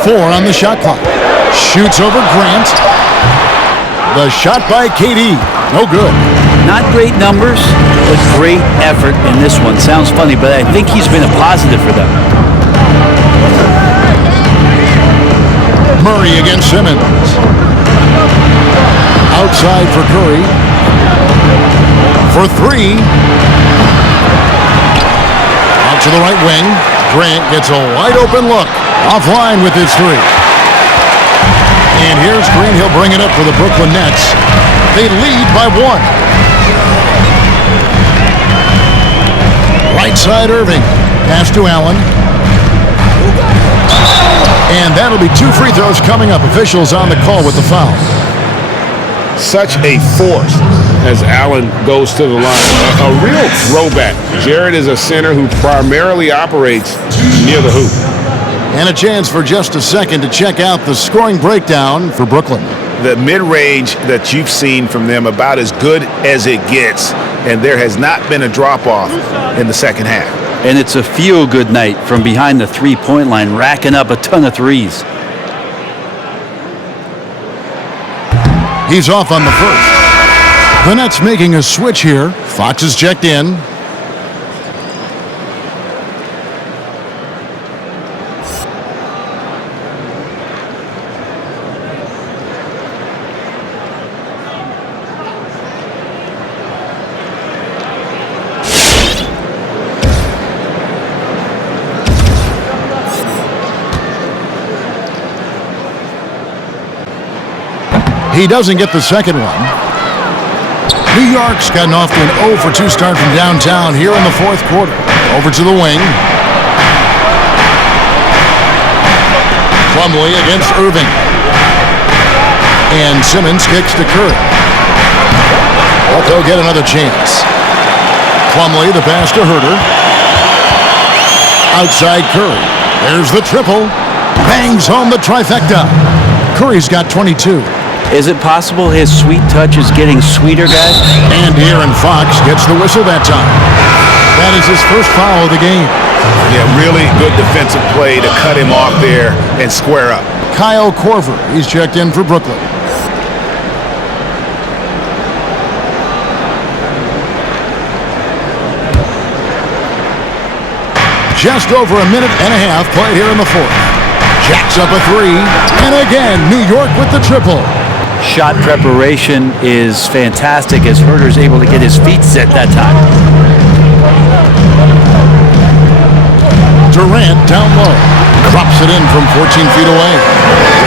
4 on the shot clock. Shoots over Grant. The shot by KD, no good. Not great numbers, but great effort in this one. Sounds funny, but I think he's been a positive for them. Murray against Simmons. Outside for Curry. For 3. Out to the right wing. Grant gets a wide open look. Offline with his 3. And here's Green. He'll bring it up for the Brooklyn Nets. They lead by 1. Right side Irving. Pass to Allen. And that'll be 2 free throws coming up. Officials on the call with the foul. Such a force as Allen goes to the line. A real throwback. Jared is a center who primarily operates near the hoop. And a chance for just a second to check out the scoring breakdown for Brooklyn. The mid-range that you've seen from them about as good as it gets, and there has not been a drop-off in the second half. And it's a feel-good night from behind the three-point line, racking up a ton of threes. He's off on the first. The Nets making a switch here. Fox is checked in. He doesn't get the second one. New York's gotten off to an 0 for 2 start from downtown here in the fourth quarter. Over to the wing. Plumlee against Irving. And Simmons kicks to Curry. But they'll get another chance. Plumlee, the pass to Herter. Outside Curry. There's the triple. Bangs home the trifecta. Curry's got 22. Is it possible his sweet touch is getting sweeter, guys? And Aaron Fox gets the whistle that time. That is his first foul of the game. Yeah, really good defensive play to cut him off there and square up. Kyle Korver, he's checked in for Brooklyn. Just over a minute and a half played here in the fourth. Jacks up a 3, and again, New York with the triple. Shot preparation is fantastic as Herter's able to get his feet set that time. Durant down low. Drops it in from 14 feet away.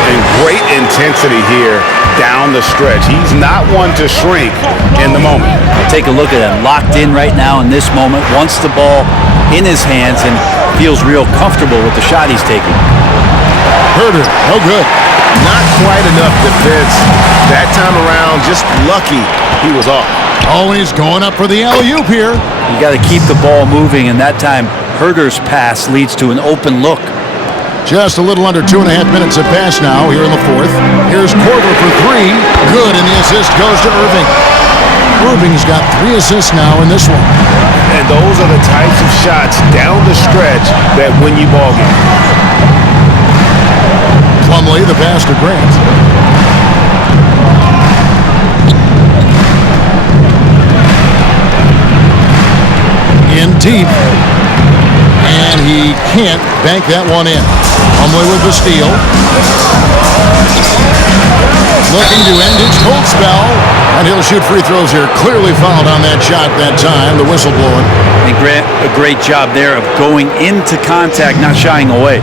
And great intensity here down the stretch. He's not one to shrink in the moment. Take a look at him. Locked in right now in this moment. Wants the ball in his hands and feels real comfortable with the shot he's taking. Herter, no good. Not quite enough defense that time around. Just lucky he was off. Oh, and he's going up for the alley-oop here. You got to keep the ball moving, and that time Herder's pass leads to an open look. Just a little under 2.5 minutes have passed now here in the fourth. Here's Korver for 3. Good, and the assist goes to Irving. Irving's got 3 assists now in this one. And those are the types of shots down the stretch that win you ball games. Plumlee, the pass to Grant. In deep. And he can't bank that one in. Plumlee with the steal. Looking to end his cold spell. And he'll shoot free throws here. Clearly fouled on that shot that time. The whistle blowing. And Grant, a great job there of going into contact, not shying away.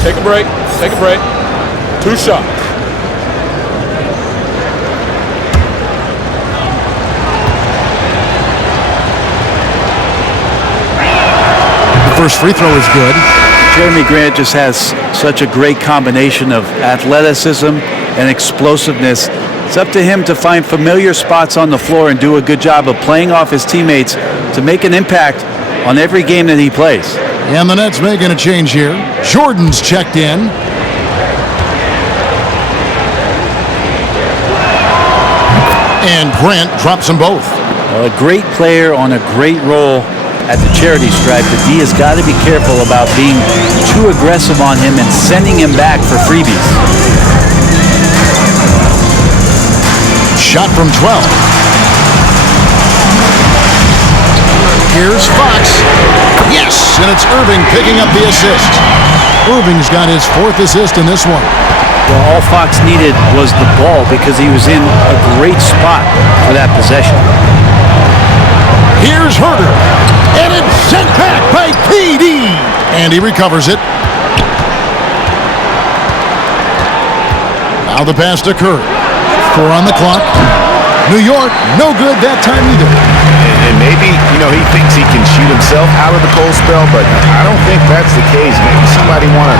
Take a break. Take a break. 2 shots. The first free throw is good. Jeremy Grant just has such a great combination of athleticism and explosiveness. It's up to him to find familiar spots on the floor and do a good job of playing off his teammates to make an impact on every game that he plays. And the Nets making a change here. Jordan's checked in. And Grant drops them both. Well, a great player on a great role at the charity stripe. The D has got to be careful about being too aggressive on him and sending him back for freebies. Shot from 12. Here's Fox. Yes, and it's Irving picking up the assist. Irving's got his 4th assist in this one. Well, all Fox needed was the ball because he was in a great spot for that possession. Here's Herder, and it's sent back by KD. And he recovers it. Now the pass to Curry. 4 on the clock. New York, no good that time either. And maybe, he thinks he can shoot himself out of the cold spell, but I don't think that's the case. Maybe somebody want to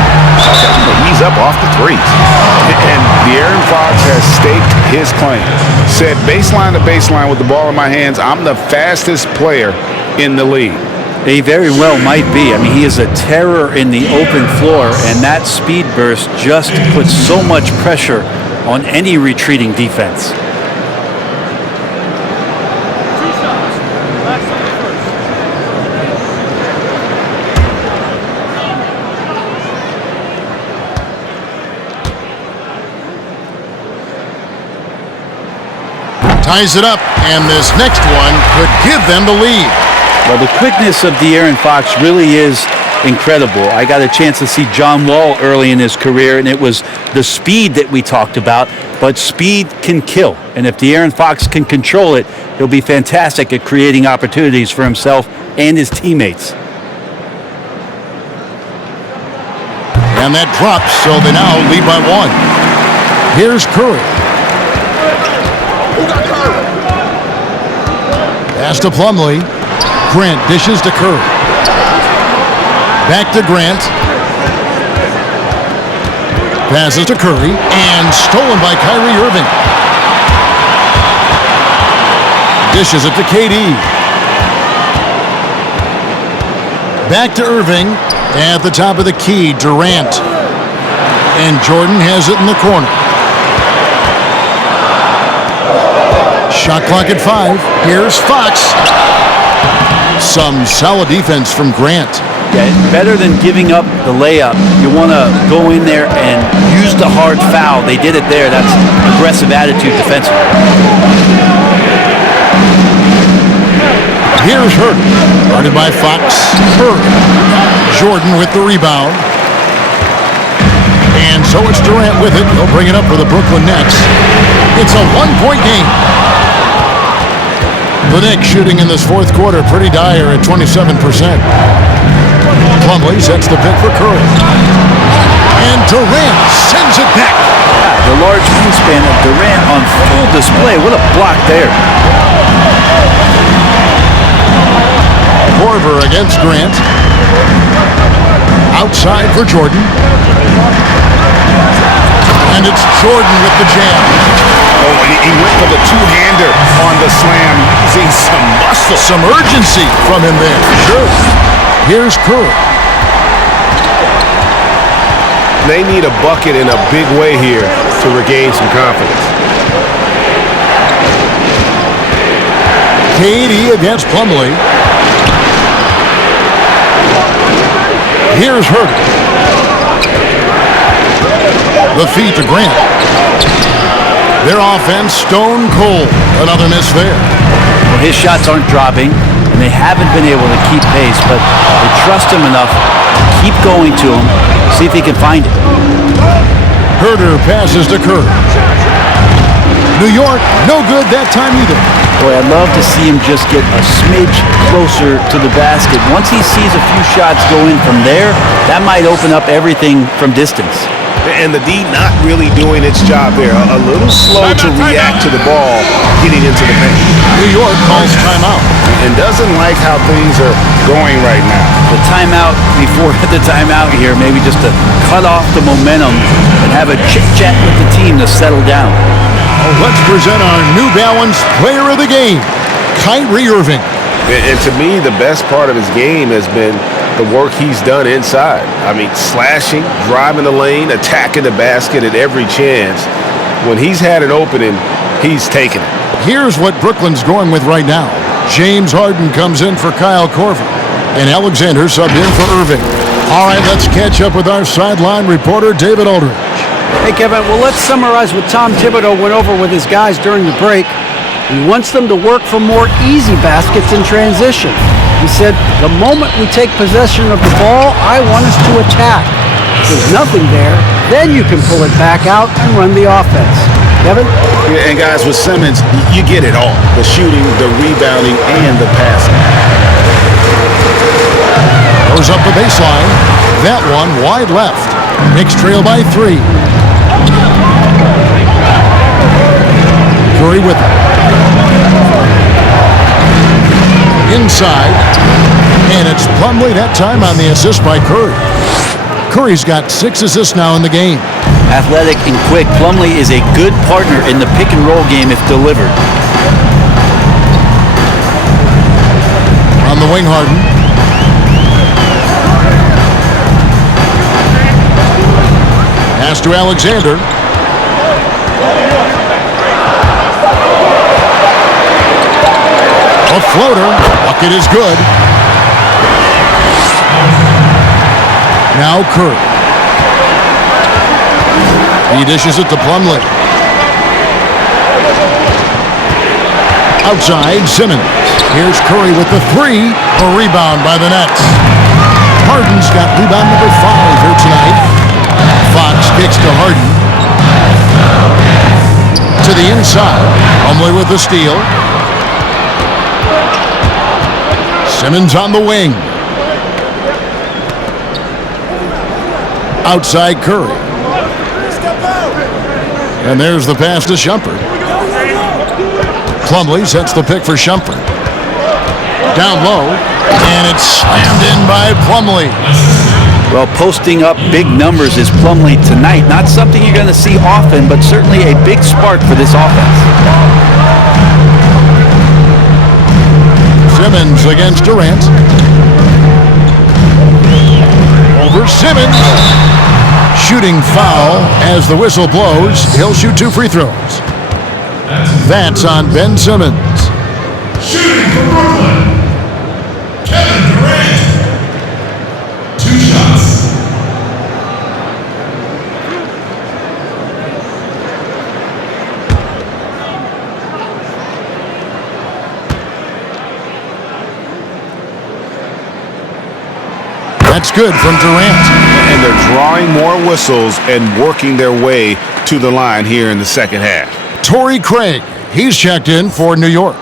ease up off the threes. And De'Aaron Fox has staked his claim. Said baseline to baseline with the ball in my hands, I'm the fastest player in the league. He very well might be. I mean, he is a terror in the open floor, and that speed burst just puts so much pressure on any retreating defense. Ties it up, and this next one could give them the lead. Well, the quickness of De'Aaron Fox really is incredible. I got a chance to see John Wall early in his career, and it was the speed that we talked about, but speed can kill. And if De'Aaron Fox can control it, he'll be fantastic at creating opportunities for himself and his teammates. And that drops, so they now lead by 1. Here's Curry. Pass to Plumlee. Grant dishes to Curry. Back to Grant. Passes to Curry. And stolen by Kyrie Irving. Dishes it to KD. Back to Irving. At the top of the key, Durant. And Jordan has it in the corner. Shot clock at 5. Here's Fox. Some solid defense from Grant. Yeah, better than giving up the layup. You want to go in there and use the hard foul. They did it there. That's aggressive attitude defensively. Here's Herder. Guarded by Fox. Herder. Jordan with the rebound. And so it's Durant with it. He'll bring it up for the Brooklyn Nets. It's a 1-point game. The Knicks shooting in this 4th quarter pretty dire at 27%. Plumlee sets the pick for Curry. And Durant sends it back. The large wingspan of Durant on full display. What a block there. Korver against Grant. Outside for Jordan. And it's Jordan with the jam. Oh, he went for the two-hander on the slam, using some muscle. Some urgency from him there. Sure. Here's Curry. They need a bucket in a big way here to regain some confidence. KD against Plumlee. Here's Herter. The feed to Grant. Their offense stone cold. Another miss there. Well, his shots aren't dropping, and they haven't been able to keep pace, but they trust him enough to keep going to him, see if he can find it. Herter passes to Curry. New York, no good that time either. Boy, I'd love to see him just get a smidge closer to the basket. Once he sees a few shots go in from there, that might open up everything from distance. And the D not really doing its job there. A little slow to react to the ball getting into the paint. New York calls timeout. And doesn't like how things are going right now. The timeout before the timeout here, maybe just to cut off the momentum and have a chit-chat with the team to settle down. Let's present our New Balance player of the game, Kyrie Irving. And to me, the best part of his game has been the work he's done inside. I mean, slashing, driving the lane, attacking the basket at every chance. When he's had an opening, he's taken it. Here's what Brooklyn's going with right now. James Harden comes in for Kyle Korver, and Alexander subbed in for Irving. All right, let's catch up with our sideline reporter, David Aldridge. Hey, Kevin, well, let's summarize what Tom Thibodeau went over with his guys during the break. He wants them to work for more easy baskets in transition. He said, the moment we take possession of the ball, I want us to attack. If there's nothing there, then you can pull it back out and run the offense. Kevin? Yeah, and guys, with Simmons, you get it all. The shooting, the rebounding, and the passing. Goes up the baseline. That one wide left. Knicks trail by 3. Curry with it. Inside. And it's Plumlee that time on the assist by Curry. Curry's got 6 assists now in the game. Athletic and quick, Plumlee is a good partner in the pick and roll game if delivered. On the wing, Harden. Pass to Alexander. A floater. Bucket is good. Now Curry. He dishes it to Plumlee. Outside, Simmons. Here's Curry with the 3. A rebound by the Nets. Harden's got rebound number 5 here tonight. Fox kicks to Harden. To the inside. Plumlee with the steal. Simmons on the wing. Outside Curry. And there's the pass to Shumpert. Plumlee sets the pick for Shumpert. Down low. And it's slammed in by Plumlee. Well, posting up big numbers is Plumlee tonight. Not something you're going to see often, but certainly a big spark for this offense. Simmons against Durant. Over Simmons. Shooting foul as the whistle blows. He'll shoot 2 free throws. That's on Ben Simmons. Shooting for Brooklyn, Kevin Durant. 2 shots. That's good from Durant. And they're drawing more whistles and working their way to the line here in the second half. Torrey Craig. He's checked in for New York.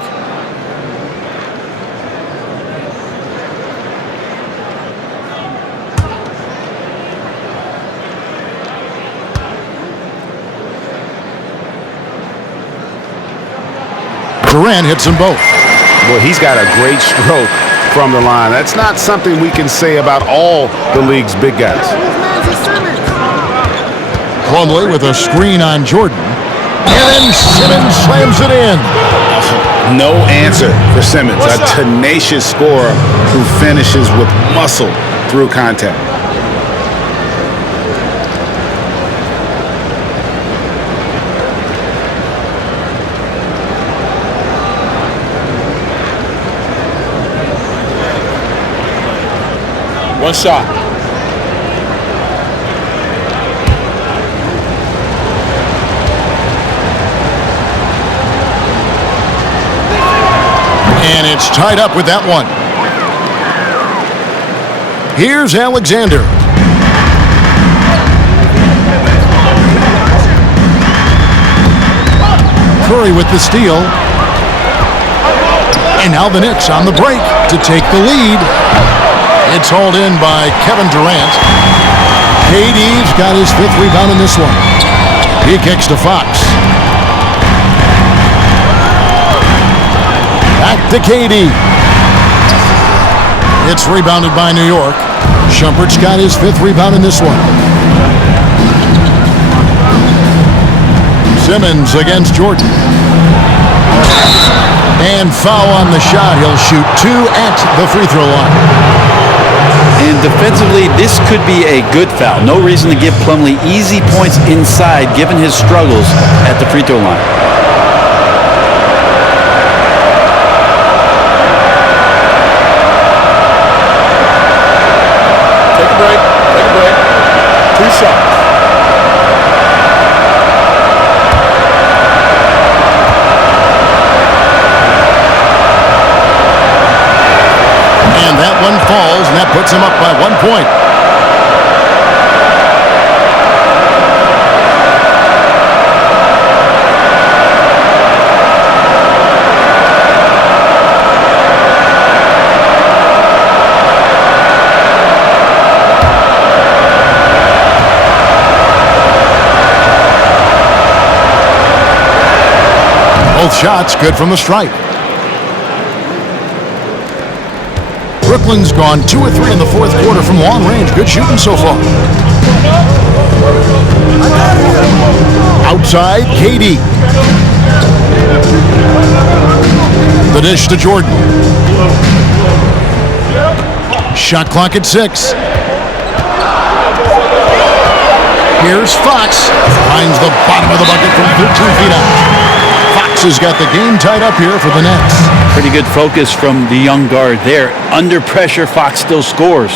Durant hits them both. Well, he's got a great stroke from the line. That's not something we can say about all the league's big guys. Plumlee with a screen on Jordan. And then Simmons slams it in. No answer for Simmons, a tenacious scorer who finishes with muscle through contact. One shot. And it's tied up with that one. Here's Alexander. Curry with the steal. And now the Knicks on the break to take the lead. It's hauled in by Kevin Durant. KD's got his 5th rebound in this one. He kicks to Fox. Back to KD. It's rebounded by New York. Shumpert's got his 5th rebound in this one. Simmons against Jordan. And foul on the shot. He'll shoot 2 at the free throw line. And defensively, this could be a good foul. No reason to give Plumlee easy points inside, given his struggles at the free throw line. Take a break. Take a break. 2 shots. And that one falls, and that puts him up by 1 point. Both shots good from the stripe. Brooklyn's gone 2 of 3 in the 4th quarter from long range. Good shooting so far. Outside, KD. The dish to Jordan. Shot clock at 6. Here's Fox. Finds the bottom of the bucket from 13 feet out. Fox has got the game tied up here for the Nets. Pretty good focus from the young guard there. Under pressure, Fox still scores.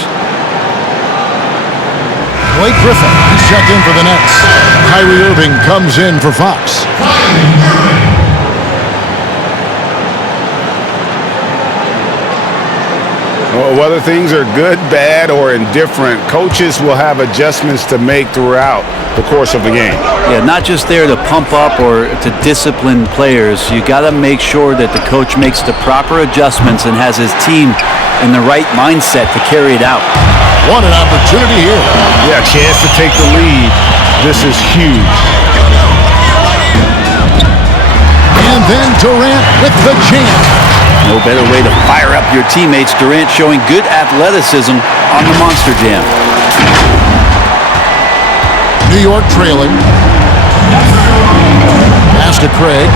Blake Griffin, he's checked in for the Nets. Kyrie Irving comes in for Fox. Whether things are good, bad, or indifferent, coaches will have adjustments to make throughout the course of the game. Yeah, not just there to pump up or to discipline players. You got to make sure that the coach makes the proper adjustments and has his team in the right mindset to carry it out. What an opportunity here. Yeah, chance to take the lead. This is huge. And then Durant with the jam. No better way to fire up your teammates. Durant showing good athleticism on the Monster Jam. New York trailing. Pass to Craig.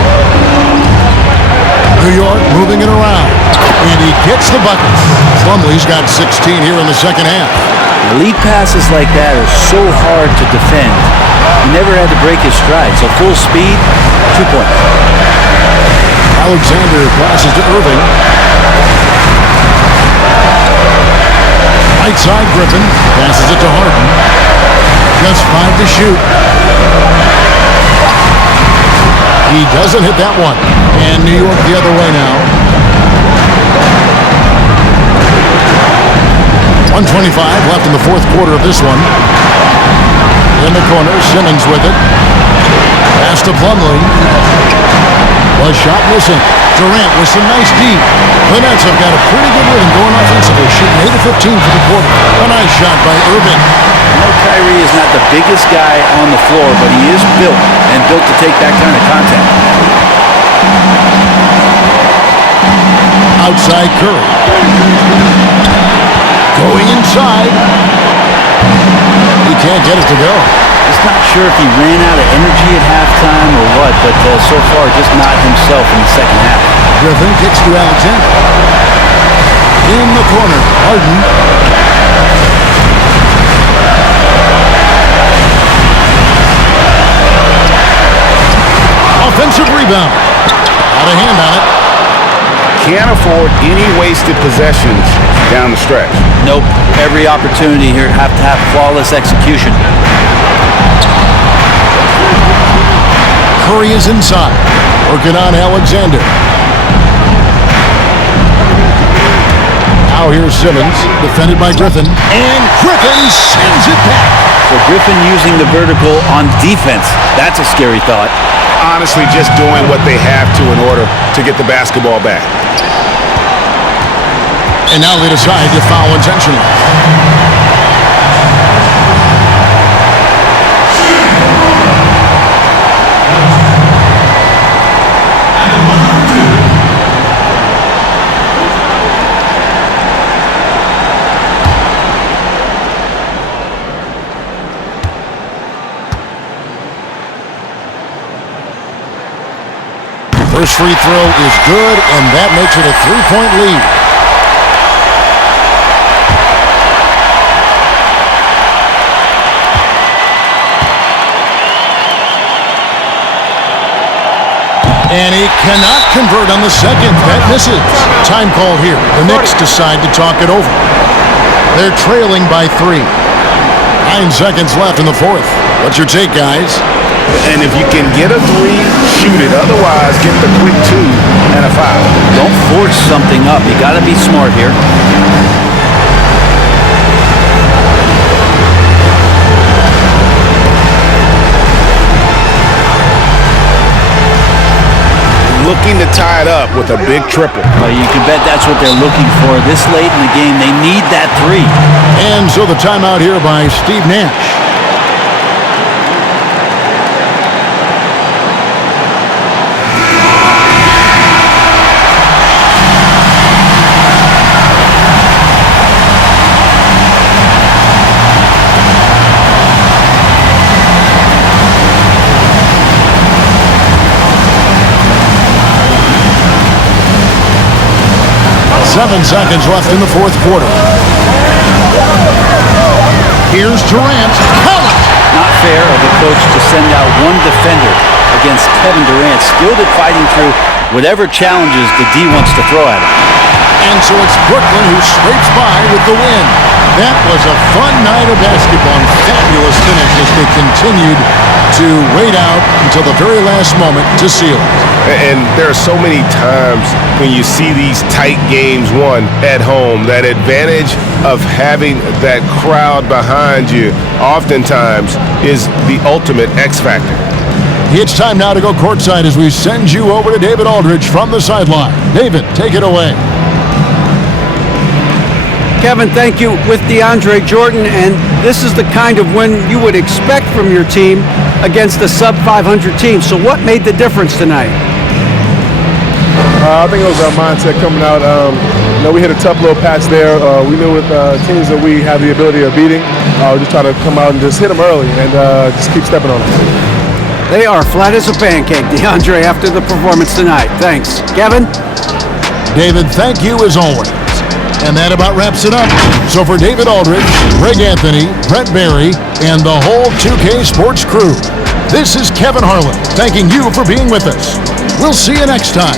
New York moving it around. And he gets the bucket. Plumlee's got 16 here in the second half. Lead passes like that are so hard to defend. He never had to break his stride. So full speed, 2 points. Alexander passes to Irving. Right side, Griffin passes it to Harden. Just 5 to shoot. He doesn't hit that one. And New York the other way now. 1:25 left in the 4th quarter of this one. In the corner, Simmons with it. Pass to Plumlee. Was shot missing. Durant with some nice deep. The Nets have got a pretty good rhythm going offensively, shooting 8 of 15 for the quarter. A nice shot by Irving. I know Kyrie is not the biggest guy on the floor, but he is built and built to take that kind of contact. outside Curry. Going inside. He can't get it to go. Just not sure if he ran out of energy at halftime or what, but so far just not himself in the second half. Griffin kicks to Alexander. In the corner, Harden. Offensive rebound. Out of hand on it. Can't afford any wasted possessions down the stretch. Nope. Every opportunity here have to have flawless execution. Curry is inside. Working on Alexander. Now here's Simmons, defended by Griffin. And Griffin sends it back. So Griffin using the vertical on defense. That's a scary thought. Honestly, just doing what they have to in order to get the basketball back. And now they decide to foul intentionally. First free throw is good, and that makes it a 3-point lead. And he cannot convert on the second. That misses. Time called here. The Knicks decide to talk it over. They're trailing by 3. 9 seconds left in the fourth. What's your take, guys? And if you can get a 3, shoot it. Otherwise, get the quick 2 and a foul. Don't force something up. You got to be smart here. Looking to tie it up with a big triple. You can bet that's what they're looking for. This late in the game, they need that 3. And so the timeout here by Steve Nash. Seven seconds left in the fourth quarter. Here's Durant. Count it! Not fair of the coach to send out one defender against Kevin Durant, skilled at fighting through whatever challenges the D wants to throw at him. And so it's Brooklyn who scrapes by with the win. That was a fun night of basketball and fabulous finish as they continued to wait out until the very last moment to seal it. And there are so many times when you see these tight games won at home, that advantage of having that crowd behind you oftentimes is the ultimate X factor. It's time now to go courtside as we send you over to David Aldridge from the sideline. David, take it away. Kevin, thank you. With DeAndre Jordan, and this is the kind of win you would expect from your team against a sub-500 team. So what made the difference tonight? I think it was our mindset coming out. We hit a tough little patch there. We knew with teams that we have the ability of beating, we just try to come out and just hit them early and just keep stepping on them. They are flat as a pancake, DeAndre, after the performance tonight. Thanks. Kevin? David, thank you as always. And that about wraps it up. So for David Aldridge, Greg Anthony, Brett Barry, and the whole 2K Sports crew, this is Kevin Harlan thanking you for being with us. We'll see you next time.